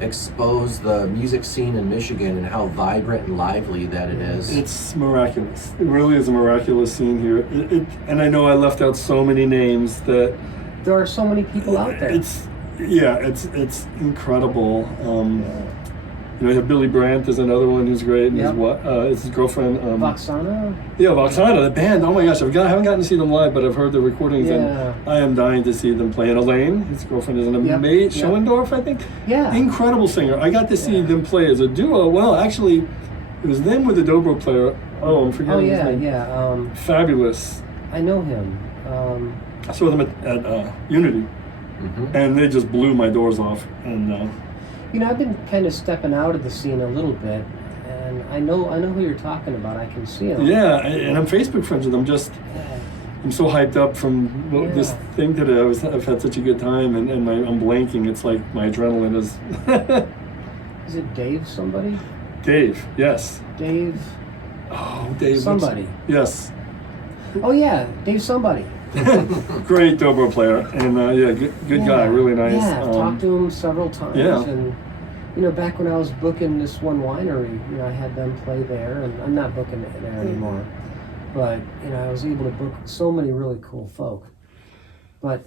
expose the music scene in Michigan and how vibrant and lively that it is. It's miraculous. It really is a miraculous scene here. And I know I left out so many names that there are so many people out there. It's incredible. You have Billy Brandt is another one who's great, and it's his girlfriend. Voxana? Yeah, Voxana, the band. Oh my gosh, I haven't gotten to see them live, but I've heard the recordings, and I am dying to see them play. And Elaine, his girlfriend, is an amazing Schoendorf, I think. Yeah. Incredible singer. I got to see them play as a duo. Well, actually, it was them with the dobro player. Oh, I'm forgetting his name. Yeah. Fabulous. I know him. I saw them at Unity, and they just blew my doors off. And I've been kind of stepping out of the scene a little bit, and I know who you're talking about. I can see him. Yeah, and I'm Facebook friends with them. I'm so hyped up from this thing today. I've had such a good time, and I'm blanking. It's like my adrenaline is. Is it Dave somebody? Dave, yes. Dave. Oh, Dave. Somebody. Yes. Oh yeah, Dave somebody. Great dobro player, and good guy, really nice. Yeah, I've talked to him several times, Yeah. and back when I was booking this one winery, I had them play there, and I'm not booking it there anymore. But I was able to book so many really cool folk. But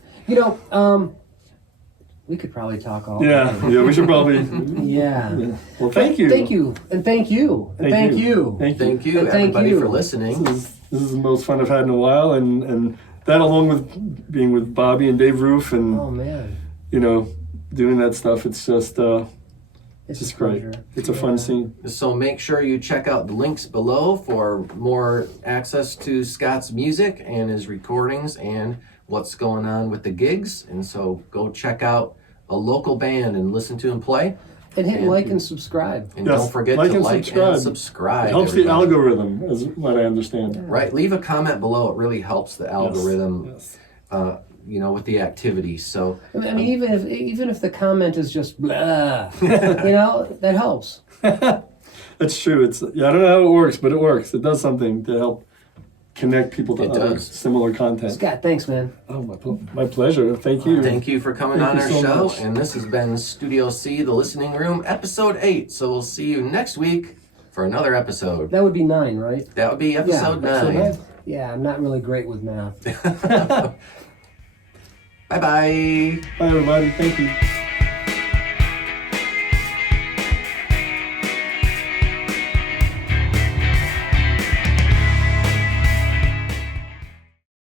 we could probably talk all day. Yeah, we should probably. Yeah. Well, thank you. Thank you, and thank you, and thank you. Thank you, and everybody, you for listening. This is the most fun I've had in a while, and that along with being with Bobby and Dave Roof, and oh man, doing that stuff. It's just It's just a great. pleasure. It's a fun scene. So make sure you check out the links below for more access to Scott's music and his recordings and what's going on with the gigs. And so go check out a local band and listen to him play. And hit like and subscribe. And Yes, don't forget like to and like subscribe. and subscribe. It helps everybody. the algorithm, is what I understand. Right. Leave a comment below. It really helps the algorithm, Yes. with the activity. So I mean, even if the comment is just blah, that helps. That's true. I don't know how it works, but it works. It does something to help connect people to It other does. similar content. Scott, thanks, man. Oh, my pleasure. Thank you. thank you for coming Thank on you our so show. much. And this has been Studio C, The Listening Room, episode 8. So we'll see you next week for another episode. That would be 9, right? That would be episode 9. Yeah, I'm not really great with math. Bye-bye. Bye, everybody. Thank you.